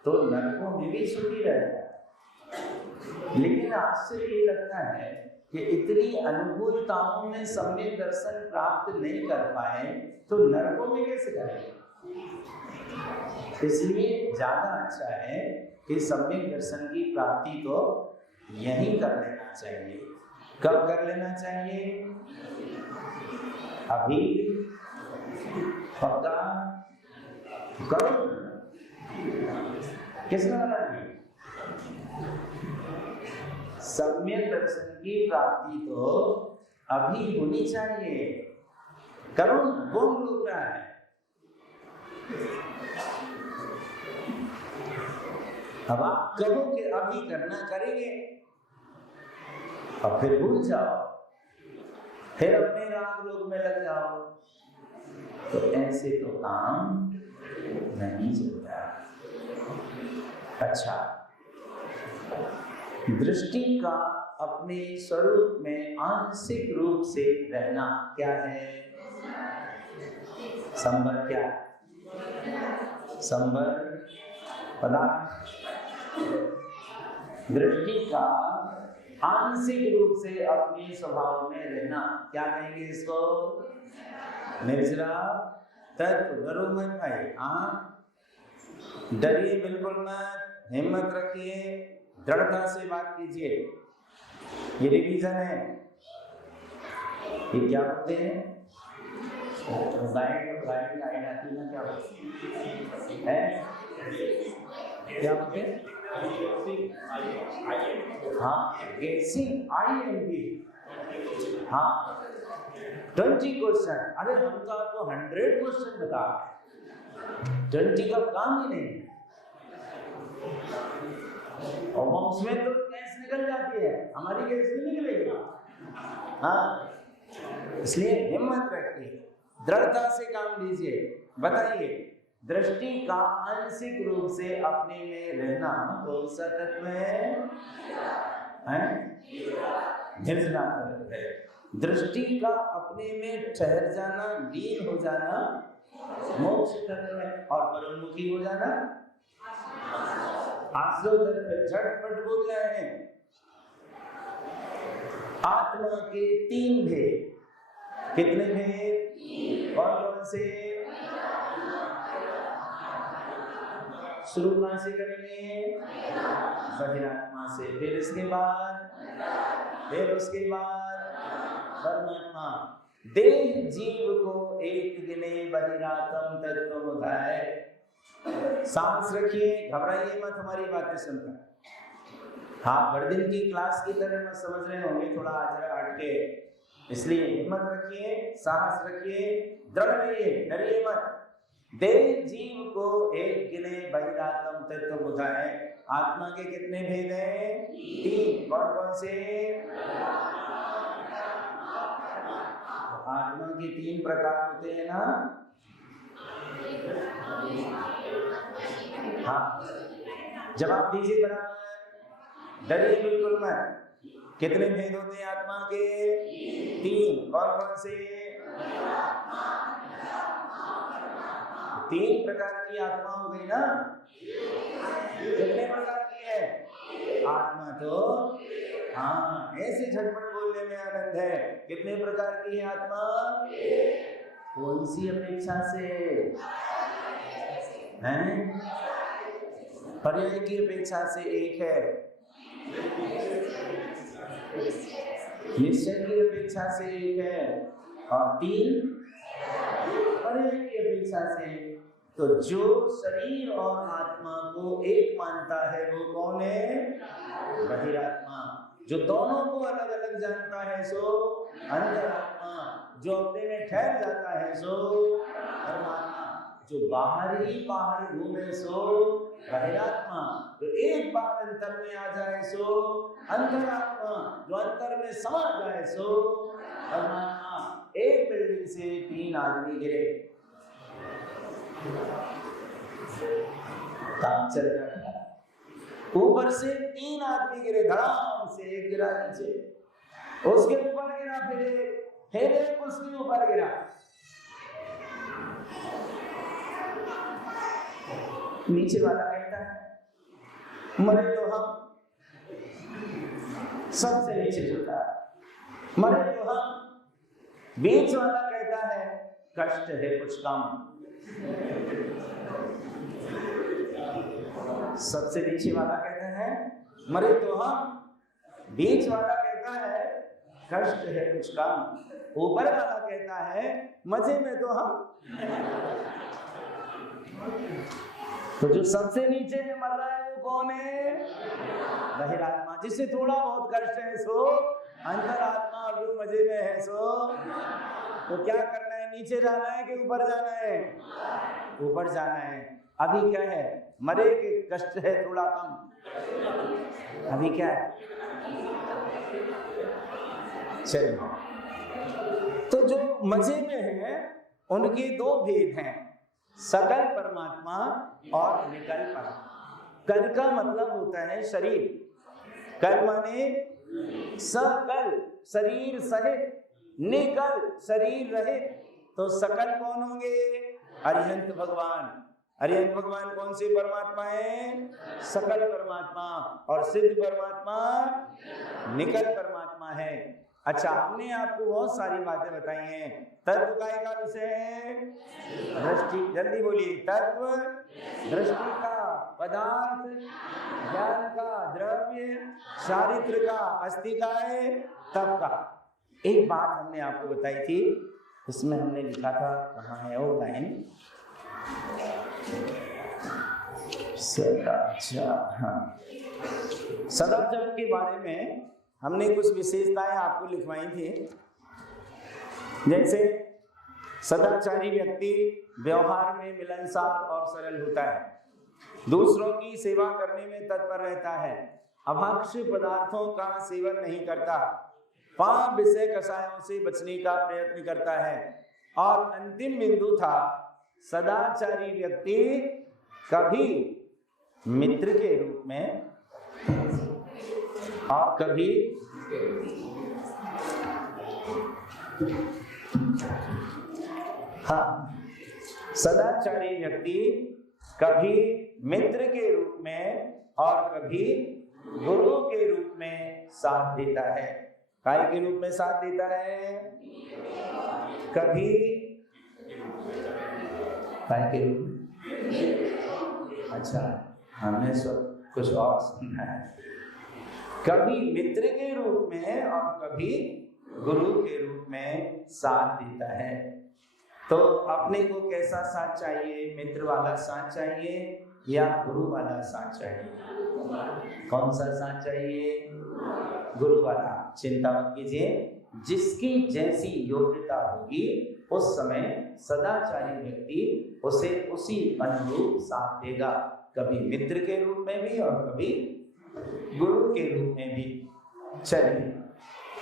तो नरकों में भी सुखी रहता है। लेकिन आश्चर्य ये लगता है कि इतनी अनुकूलताओं में सम्यक दर्शन प्राप्त नहीं कर पाए तो नरकों में कैसे करेंगे? इसलिए ज्यादा अच्छा है कि सम्यक दर्शन की प्राप्ति तो यही कर लेना चाहिए। कब कर लेना चाहिए? अभी पक्का करो। किसने बनाई? सम्यक दर्शन की प्राप्ति तो अभी होनी चाहिए। करो ना, कौन रोक रहा है? अब आप कहो कि अभी करना, करेंगे और फिर भूल जाओ, फिर अपने राग रोग में लग जाओ, तो ऐसे तो काम नहीं चलता। अच्छा, दृष्टि का अपने स्वरूप में आंशिक रूप से रहना क्या है? संबर क्या? संबर पदार्थ। दृष्टि का आंशिक रूप से अपने स्वभाव में रहना क्या कहेंगे इसको? निर्जरा तत्व। डरो मत भाई, हाँ, डरिए बिल्कुल मत, हिम्मत रखिए, दृढ़ता से बात कीजिए। ये रिवीजन है। ये क्या बोलते हैं? गाइड गाइड आती ना, क्या बोलते हैं? क्या बोलते हैं? हाँ, गेसिंग IMP। हाँ, 20 क्वेश्चन। अरे हम तो आपको 100 क्वेश्चन बता रहे हैं, 20 का काम ही नहीं। और उसमें तो गैस निकल जाती है, हमारी गैस नहीं निकलेगी। हाँ, इसलिए हिम्मत रखिए, दृढ़ता से काम लीजिए। बताइए, दृष्टि का आंशिक रूप से अपने में रहना कौन सा तत्व है? निर्जरा तत्व है। दृष्टि का अपने में ठहर जाना, लीन हो जाना मोक्ष तत्व है। और परोन्मुखी हो जाना आश्रय तत्व है। झटपट बोल रहे हैं। आत्मा के 3 भेद। कितने भेद? कौन कौन से? शुरू कहां से करेंगे? बहिरात्मा से। फिर इसके बाद, फिर उसके बाद परमात्मा। देह जीव को एक दिने बहिरात्म तत्व होता है। सांस रखिए, घबराइए मत हमारी बातें सुनकर। हाँ, हर दिन की क्लास की तरह मत समझ रहे होंगे, थोड़ा आज हटके। इसलिए हिम्मत रखिए, साहस रखिए, दृढ़ रहिए, डरिए मत। देह जीव को एक गिने बहिरात्म तत्व बुझाए। आत्मा के कितने भेद हैं? 3। कौन कौन से? आत्मा के 3 प्रकार होते हैं ना। हाँ, जवाब दीजिए बराबर, डरिए बिल्कुल मत। कितने भेद होते हैं आत्मा के? 3। कौन कौन से? 3 प्रकार की आत्मा हो गई ना। कितने प्रकार की है आत्मा? तो हाँ, ऐसे झटपट बोलने में आनंद है। कितने प्रकार की है आत्मा? कौन सी अपेक्षा से हैं? पर्याय की अपेक्षा से एक है, निश्चय की अपेक्षा से एक है, और 3 पर्याय की अपेक्षा से। तो जो शरीर और आत्मा को एक मानता है वो कौन है? बहिरात्मा। जो दोनों को अलग अलग जानता है सो अंतरात्मा। जो अपने में ठहर जाता है सो परमात्मा। जो बाहर ही बाहर घूमे सो बहिरात्मा। जो एक बार अंतर में आ जाए सो अंतरात्मा। जो अंतर में समा जाए सो परमात्मा। एक बिल्डिंग से 3 आदमी गिरे, काम चल रहा है। ऊपर से 3 आदमी गिरे, धड़ाम से। एक गिरा नीचे, उसके ऊपर गिरा, फिर एक उसके ऊपर गिरा। नीचे वाला कहता है मरे तो हम, सबसे नीचे झुका। मरे तो हम। बीच वाला कहता है कष्ट है कुछ कम। सबसे नीचे वाला कहता है मरे तो हम। बीच वाला कहता है कष्ट है कुछ कम। ऊपर वाला कहता है मजे में तो हम। तो जो सबसे नीचे में मर रहा है वो कौन है? बहिरात्मा। जिससे थोड़ा बहुत कष्ट है सो अंतरात्मा। और जो मजे में है सो। तो क्या करना है? नीचे जाना है कि ऊपर जाना है? ऊपर जाना है। अभी क्या है? मरे के कष्ट है थोड़ा कम। अभी क्या है? चलो, तो जो मजे में है उनके 2 भेद हैं, सकल परमात्मा और निकल परमात्मा। कल का मतलब होता है शरीर। कल माने सकल, शरीर सहित। निकल, शरीर रहित। तो सकल कौन होंगे? अरिहंत भगवान। अरिहंत भगवान कौन से परमात्मा है? सकल परमात्मा। और सिद्ध परमात्मा निकल परमात्मा है। अच्छा, हमने आपको बहुत सारी बातें बताई हैं। तत्व काय का विषय है? दृष्टि। जल्दी बोलिए। तत्व दृष्टि का, पदार्थ ज्ञान का, द्रव्य चारित्र का, अस्थि का है तप का। एक बात हमने आपको बताई थी, इसमें हमने लिखा था, कहाँ है वो लाइन? सदाचार। हाँ, सदाचार के बारे में हमने कुछ विशेषताएं आपको लिखवाई थी। जैसे सदाचारी व्यक्ति व्यवहार में मिलनसार और सरल होता है, दूसरों की सेवा करने में तत्पर रहता है, अभक्ष्य पदार्थों का सेवन नहीं करता, पाप विषय कषायों से बचने का प्रयत्न करता है। और अंतिम बिंदु था, सदाचारी व्यक्ति कभी मित्र के रूप में और कभी सदाचारी व्यक्ति कभी मित्र के रूप में और कभी गुरु के रूप में साथ देता है। काय के रूप में साथ देता है? कभी काय के रूप में? अच्छा, हमने सब कुछ और सुना है। कभी मित्र के रूप में और कभी गुरु के रूप में साथ देता है। तो अपने को कैसा साथ चाहिए? मित्र वाला साथ चाहिए या गुरु वाला साथ चाहिए? कौन सा साथ चाहिए? गुरु वाला। चिंता मत कीजिए, जिसकी जैसी योग्यता होगी उस समय सदाचारी व्यक्ति उसे उसी अनुरूप साथ देगा, कभी मित्र के रूप में भी और कभी गुरु के रूप में भी। चलिए,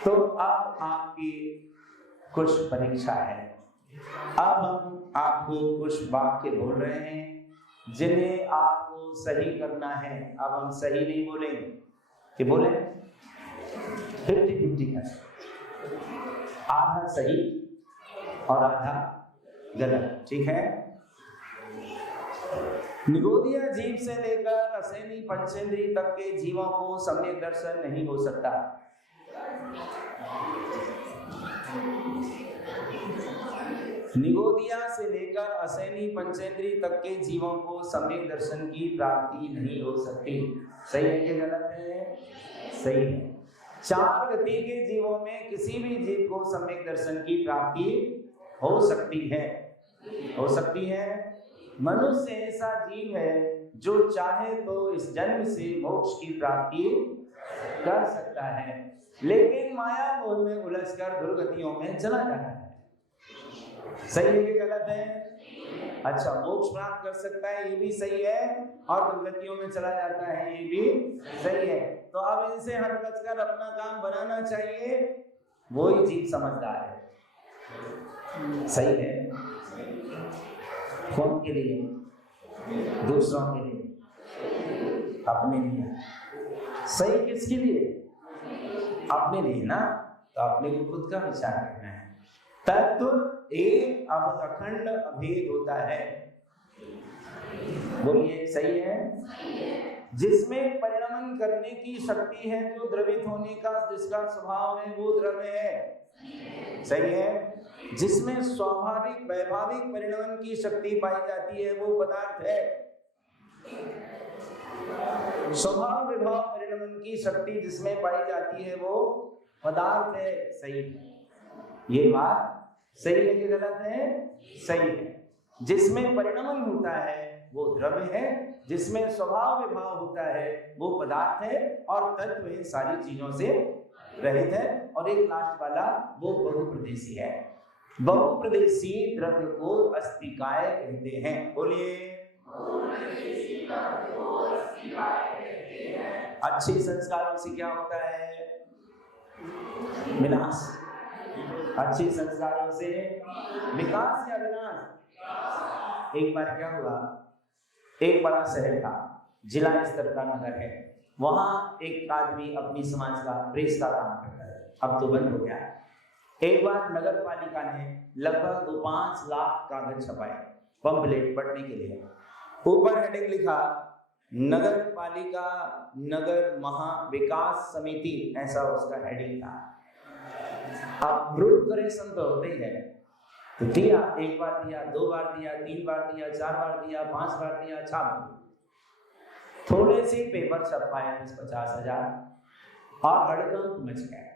तो अब आपकी कुछ परीक्षा है। अब हम आपको कुछ वाक्य बोल रहे हैं जिन्हें आपको सही करना है। अब हम सही नहीं बोलेंगे कि बोले 50-50 का, आधा सही और आधा गलत, ठीक है? निगोदिया जीव से लेकर असेनी पंचेंद्री तक के जीवों को सम्यक दर्शन नहीं हो सकता। निगोदिया से लेकर असेनी पंचेंद्री तक के जीवों को सम्यक दर्शन की प्राप्ति नहीं हो सकती। सही है कि गलत है? सही है। 4 गति के जीवों में किसी भी जीव को सम्यक दर्शन की प्राप्ति हो सकती है। हो सकती है। मनुष्य ऐसा जीव है जो चाहे तो इस जन्म से मोक्ष की प्राप्ति कर सकता है, लेकिन माया मोह में उलझकर दुर्गतियों में चला जाता है। सही है कि गलत है? अच्छा, मोक्ष प्राप्त कर सकता है, ये भी सही है, और दुर्गतियों में चला जाता है, ये भी सही है। तो अब इनसे हटकर अपना काम बनाना चाहिए, वही जीव समझदार है। सही है। कौन के लिए? दूसरों के लिए, अपने लिए। सही किसके लिए? अपने लिए ना। तो अपने को खुद का विचार करना है। तत्व एक अब अखंड अभेद होता है। बोलिए, सही है? जिसमें परिणमन करने की शक्ति है, जो द्रवित होने का जिसका स्वभाव है वो द्रव्य है। सही है? जिसमें स्वाभाविक वैभाविक परिणमन की शक्ति पाई जाती है वो पदार्थ है। स्वभाव विभाव परिणमन की शक्ति जिसमें पाई जाती है वो पदार्थ है। सही है। ये बात सही है कि गलत है? सही है। जिसमें परिणमन होता है वो द्रव्य है, जिसमें स्वभाव विभाव होता है वो पदार्थ है, और तत्व इन सारी चीजों से रहित है। और एक लास्ट वाला वो बहुप्रदेशी है। बहुप्रदेशी द्रव्य को अस्तिकाय कहते हैं। बोलिए, अच्छे संस्कारों से क्या होता है? विनाश। अच्छे संस्कारों से विकास या विनाश? एक बार क्या हुआ, एक बड़ा शहर था, जिला स्तर का नगर है, वहां एक आदमी अपनी समाज का प्रेस का काम करता है, अब तो बंद हो गया। एक बार नगर पालिका ने लगभग 5 लाख कागज छपाए पंपलेट पढ़ने के लिए। ऊपर हेडिंग लिखा, नगर पालिका नगर महा विकास समिति, ऐसा उसका हेडिंग था। अब प्रूफरेशन तो होते ही है, तो दिया, एक बार दिया, 2 बार दिया, 3 बार दिया, 4 बार दिया, 5 बार दिया, छाप। थोड़े से पेपर छप पाए 50 हजार और हड़कंप मच गया।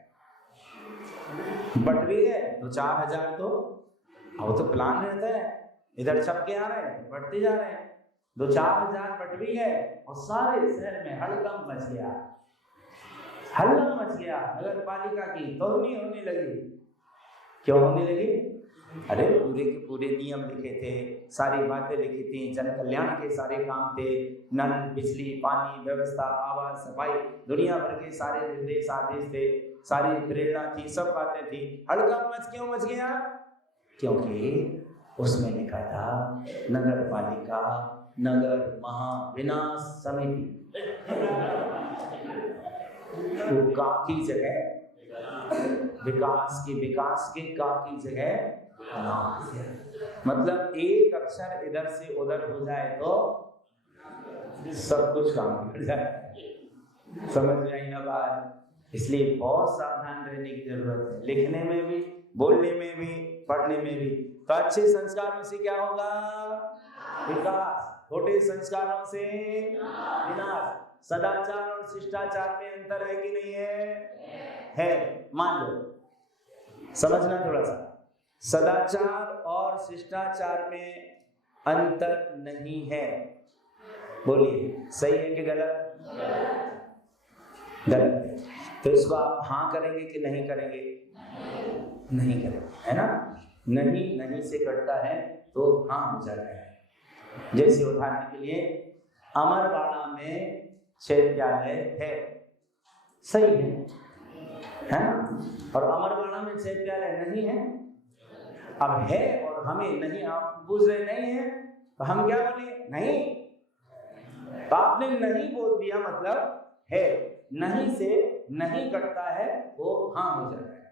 बट भी है तो 4000, तो अब तो प्लान रहता है, इधर छप के आ रहे हैं, बढ़ते जा रहे हैं, तो 4000 बट भी है, और सारे शहर में हड़कंप मच गया, हल्ला मच गया। नगर पालिका की तोहनी होने लगी। क्यों होने लगी? अरे पूरे के पूरे नियम लिखे थे, सारी बातें लिखी थी, जन कल्याण के सारे काम थे, नल, बिजली, पानी, व्यवस्था, आवास, सफाई, दुनिया भर के सारे निर्देश आदेश थे, सारी प्रेरणा थी, सब बातें थी। हड़कंप मच क्यों मच गया? क्योंकि उसमें लिखा था नगर पालिका नगर महाविनाश समिति। तो का की जगह विकास के का की जगह मतलब एक अक्षर इधर से उधर हो जाए तो सब कुछ काम कर जाए। समझ में आई ना बात? इसलिए बहुत सावधान रहने की जरूरत है, लिखने में भी, बोलने में भी, पढ़ने में भी। तो अच्छे संस्कारों से क्या होगा? विकास। छोटे संस्कारों से विनाश। सदाचार और शिष्टाचार में अंतर है कि नहीं है? है। मान लो, समझना थोड़ा सा, सदाचार और शिष्टाचार में अंतर नहीं है। बोलिए, सही है कि गलत? गलत है। तो इसको आप हाँ करेंगे कि नहीं करेंगे? नहीं करेंगे, है ना? नहीं नहीं से कटता है तो हाँ हो जाता है। जैसे उदाहरण के लिए अमरवाड़ा में 6 प्याले है, सही है ना? और अमरवाड़ा में 6 प्याले नहीं है। अब है और हमें नहीं, आप पूछ रहे नहीं है तो हम क्या बोले? नहीं। तो आपने नहीं बोल दिया मतलब है। नहीं से नहीं कटता है वो हाँ हो जाता है।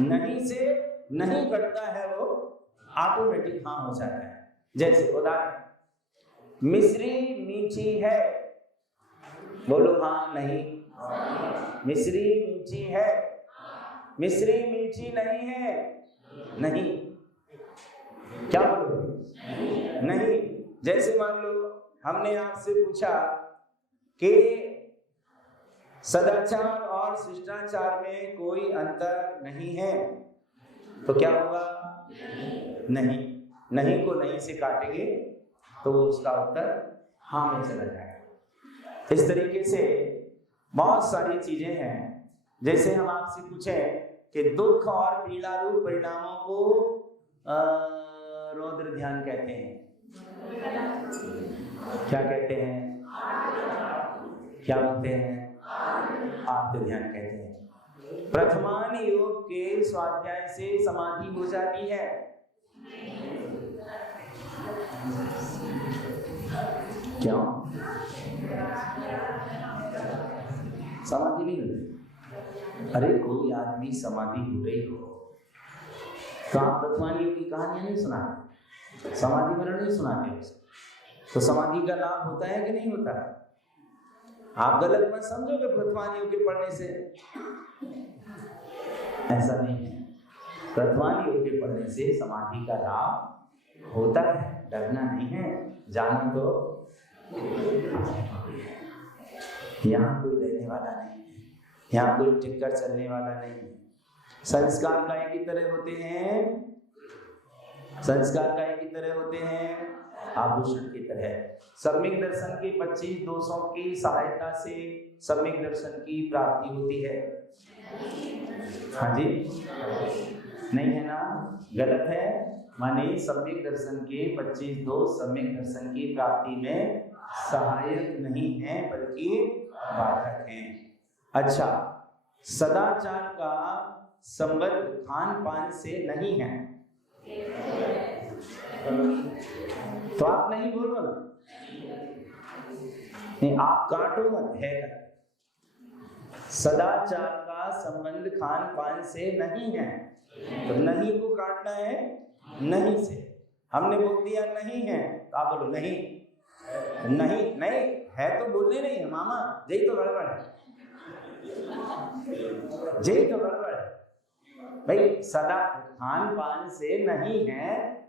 नहीं से नहीं कटता है वो ऑटोमेटिक हाँ हो जाता है। जैसे उदाहरण, मिश्री मीठी है, बोलो हाँ नहीं। मिश्री मीठी है, मिश्री मीठी नहीं है, नहीं। क्या बोलोगे? नहीं। जैसे मान लो हमने आपसे पूछा कि सदाचार और शिष्टाचार में कोई अंतर नहीं है, तो क्या होगा? नहीं। नहीं को नहीं से काटेंगे तो उसका उत्तर हाँ में चला जाएगा। इस तरीके से बहुत सारी चीजें हैं। जैसे हम आपसे पूछें कि दुख और पीड़ा रूप परिणामों को रौद्र ध्यान कहते हैं, क्या कहते हैं? क्या बोलते हैं? आर्त ध्यान कहते हैं। प्रथमान योग के स्वाध्याय से समाधि हो जाती है। क्यों समाधि नहीं होती? अरे कोई आदमी समाधि हो रही हो तो आप प्रथमान योग की कहानियां नहीं सुनाते, समाधि में नहीं सुनाते, तो समाधि का लाभ होता है कि नहीं होता? आप गलत मत समझोगे प्रथमान योग के पढ़ने से, ऐसा नहीं है। प्रथमान योग के पढ़ने से समाधि का लाभ होता है, डरना नहीं है। जाना तो यहाँ कोई रहने वाला नहीं है, यहाँ कोई टिककर चलने वाला नहीं है। संस्कार काय की तरह होते हैं, संस्कार काय की तरह होते हैं, आभूषण की तरह। सम्यक दर्शन के 25 दोषों की सहायता से सम्यक दर्शन की प्राप्ति होती है। हाँ जी, नहीं है ना? गलत है। माने सम्यक दर्शन के 25 दोष सम्यक दर्शन की प्राप्ति में सहायक नहीं है बल्कि बाधक हैं। अच्छा, सदाचार का संबंध खान पान से नहीं है, तो आप नहीं बोलो ना, नहीं आप काटो मत, है का। सदाचार का संबंध खान पान से नहीं है, तो नहीं को काटना है नहीं से। हमने बोल दिया नहीं है तो आप बोलो नहीं। नहीं नहीं है तो बोलने नहीं है मामा, यही तो गड़बड़ है, यही तो गड़बड़ है भाई। सदा खान पान से नहीं है,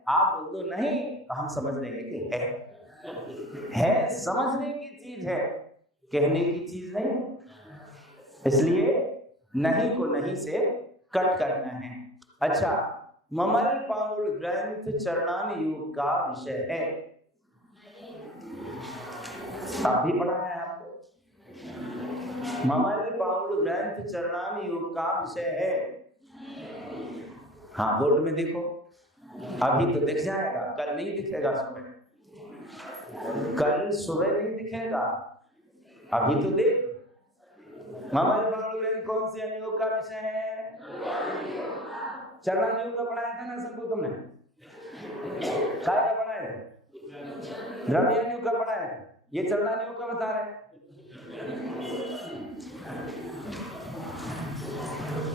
आप बोल दो नहीं तो हम समझ लेंगे कि है समझने की चीज है, कहने की चीज नहीं। इसलिए नहीं को नहीं से कट करना है। अच्छा, ममल पाउल ग्रंथ चरणान योग का विषय है, आप भी पढ़ा है आपको। ममल पाउल ग्रंथ चरणान योग का विषय है। हाँ, बोर्ड में देखो, अभी तो दिख जाएगा, कल नहीं दिखेगा सुबह, कल सुबह नहीं दिखेगा, अभी तो देख। ममल पाउल ग्रंथ कौन से अनुयोग का विषय है? चरणान योग का पढ़ाया था ना सबको तुमने? काय का पढ़ाया है? द्रव्यान योग का पढ़ाया है। ये चरणान योग का बता रहे हैं।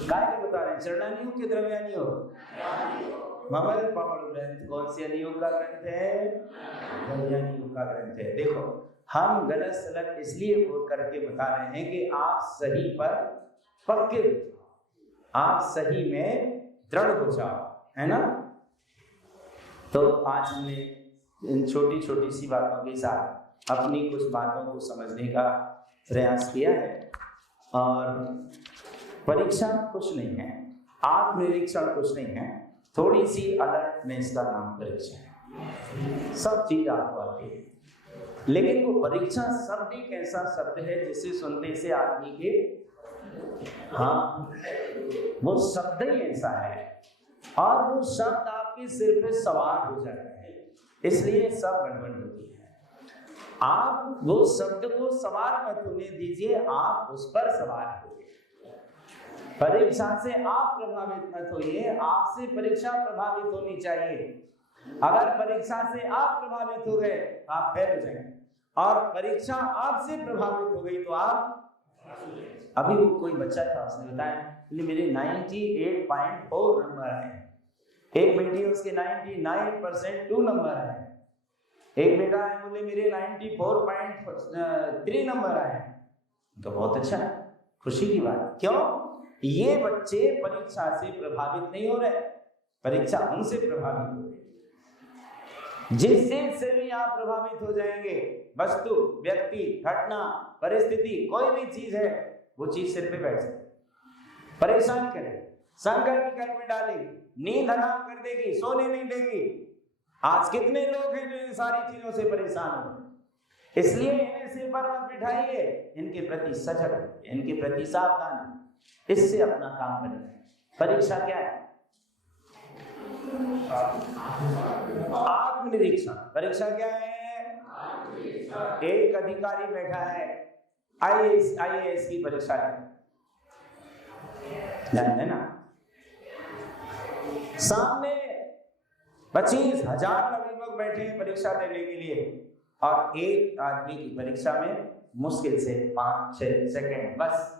काय का बता रहे हैं? चरणान योग के द्रव्यान योग? ममल पाउल ग्रंथ कौन से अनुयोग का ग्रंथ है? द्रव्यान योग का ग्रंथ है। देखो, हम गलत सलत इसलिए बोल करके बता रहे हैं कि आप सही पर पक्के, आप सही में दृढ़ हो जाओ, है ना? तो आज हमने इन छोटी छोटी सी बातों के साथ अपनी कुछ बातों को समझने का प्रयास किया है। और परीक्षा कुछ नहीं है, आत्मनिरीक्षण कुछ नहीं है, थोड़ी सी अलर्टनेस का नाम परीक्षा है। सब चीज आपको आती है, लेकिन वो परीक्षा शब्द एक ऐसा शब्द है जिसे सुनने से आदमी के, हाँ, वो शब्द ही ऐसा है और वो शब्द आपके सिर पे सवार हो जाता है, इसलिए सब गड़बड़ होती है। आप वो शब्द को सवार मत होने दीजिए, आप उस पर सवार होइए। परीक्षा से आप प्रभावित मत होइए, आपसे परीक्षा प्रभावित होनी चाहिए। अगर परीक्षा से आप प्रभावित हो गए आप फेल हो जाएंगे, और परीक्षा आपसे प्रभावित हो गई तो आप, अभी वो कोई बच्चा था उसने बताया मेरे 98.4 नंबर आए, एक बेटी है उसके 99% 2 नंबर आए, एक बेटा है बोले मेरे 94.3 नंबर आए। तो बहुत अच्छा, खुशी की बात। क्यों? ये बच्चे परीक्षा से प्रभावित नहीं हो रहे, परीक्षा उनसे प्रभावित हो रही। जिस चीज से भी आप प्रभावित हो जाएंगे, वस्तु, व्यक्ति, घटना, परिस्थिति, कोई भी चीज है, वो चीज सिर पे बैठ जाए, परेशान करे, संकट निकल में डालेगी, नींद हराम कर देगी, सोने नहीं देगी। आज कितने लोग हैं जो इन सारी चीजों से परेशान हो, इसलिए इन्हें सिर पर मत बिठाइए, इनके प्रति सजग, इनके प्रति सावधान, इससे अपना काम करिए। परीक्षा क्या है? आत्मनिरीक्षण। परीक्षा क्या है? एक अधिकारी बैठा है IAS की परीक्षा है, जानते ना, सामने 25,000 लोग बैठे हैं परीक्षा देने के लिए, और एक आदमी की परीक्षा में मुश्किल से 5-6 सेकंड बस।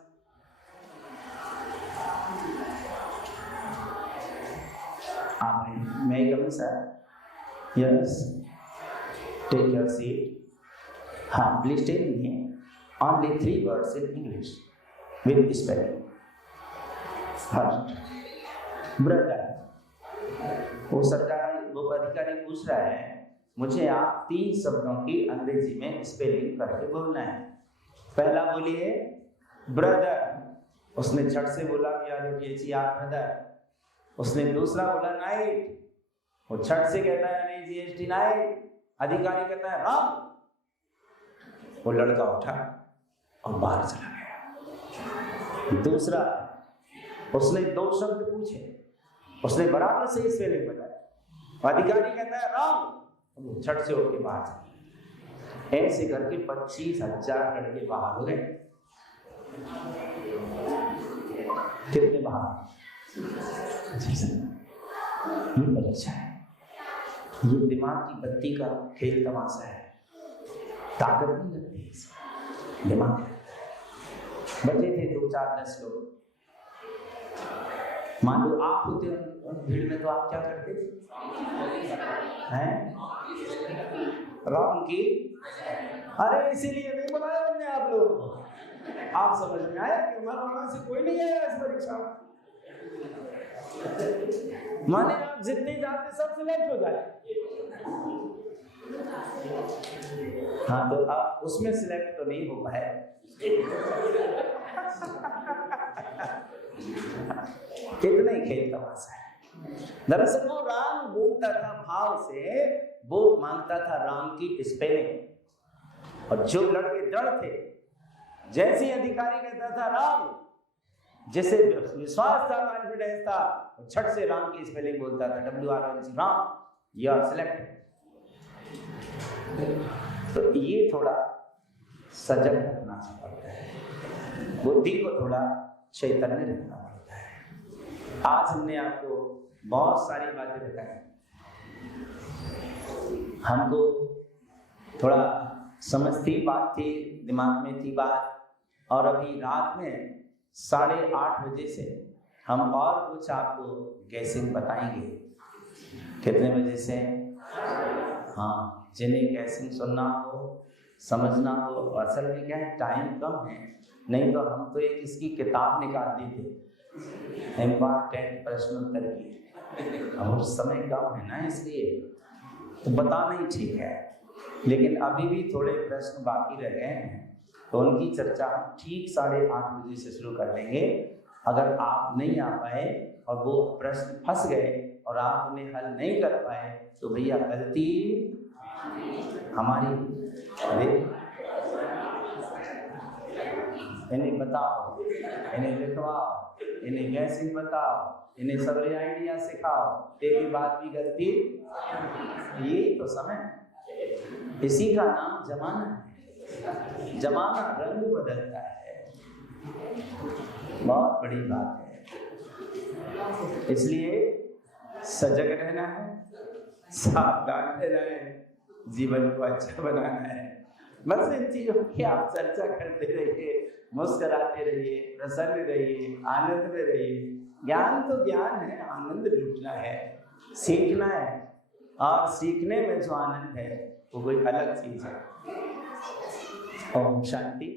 आप मैं come sir, yes, take your seat. हाँ, please tell me only 3 words in English with spelling. First, brother. वो अधिकारी पूछ रहा है मुझे आप 3 शब्दों की अंग्रेजी में स्पेलिंग करके बोलना है। पहला बोलिए ब्रदर, उसने झट से बोला ब्रदर। उसने दूसरा बोला नाइट, वो झट से कहता है NIGHT नाइट। अधिकारी कहता है राम। वो लड़का उठा और बाहर चला गया। दूसरा, उसने 2 शब्द पूछे, उसने बराबर से स्पेलिंग बताया, अधिकारी कहता है राम, झट से उठ के बाहर चला। ऐसे करके 25,000 लड़के बाहर हो गए। कितने बाहर? ये परीक्षा है, ये दिमाग की बत्ती का खेल तमाशा है। ताकत नहीं लगती इसमें, दिमाग बचे थे 2-4-10 लोग। मान लो आप होते उन भीड़ में तो आप क्या करते हैं? राम की, अरे इसीलिए नहीं बुलाया हमने आप लोग। आप समझ में आया कि मरवाना से कोई नहीं आया इस परीक्षा में। माने आप जितने जाते सब सिलेक्ट हो जाए। हाँ, तो आप उसमें सिलेक्ट तो नहीं हो पाए। कितना ही खेल तमाशा है। दरअसल वो राम बोलता था भाव से, वो मांगता था राम की स्पेलिंग। और जो लड़के डर थे, जैसे अधिकारी कहता था राम, जिसे विश्वास था, कॉन्फिडेंस था, झट से राम की स्पेलिंग बोलता था, WRAM, Ram, you are selected. तो ये थोड़ा सजग रहना पड़ता है, बुद्धि को थोड़ा चैतन्य रखना पड़ता है। आज हमने आपको बहुत सारी बातें बताई, हमको थोड़ा समझती बात थी, दिमाग में थी बात, और अभी रात में 8:30 बजे से हम और कुछ आपको गैसिंग बताएंगे। कितने बजे से? हाँ, जिन्हें गैसिंग सुनना हो, समझना हो, असल में क्या है, टाइम कम है, नहीं तो हम तो एक इसकी किताब निकाल दी थी, इम्पॉर्टेंट प्रश्न उत्तर की, और समय कम है ना, इसलिए तो बताना ही ठीक है। लेकिन अभी भी थोड़े प्रश्न बाकी रह गए हैं, तो उनकी चर्चा हम ठीक 8:30 बजे से शुरू कर देंगे। अगर आप नहीं आ पाए और वो प्रश्न फंस गए और आप उन्हें हल नहीं कर पाए तो भैया गलती हमारी। इन्हें बताओ, इन्हें लिखवाओ, इन्हें कैसे बताओ, इन्हें सगले आइडिया सिखाओ, एक बात भी गलती। यही तो समय, इसी का नाम जमाना है। जमाना रंग बदलता है, बहुत बड़ी बात है। इसलिए सजग रहना है, सावधान रहना है, जीवन को अच्छा बनाना है। बस इन चीजों की आप चर्चा करते रहिए, मुस्कुराते रहिए, प्रसन्न रहिए, आनंद में रहिए। ज्ञान तो ज्ञान है, आनंद लूटना है, सीखना है, और सीखने में जो आनंद है वो कोई अलग चीज है। ओम शांति।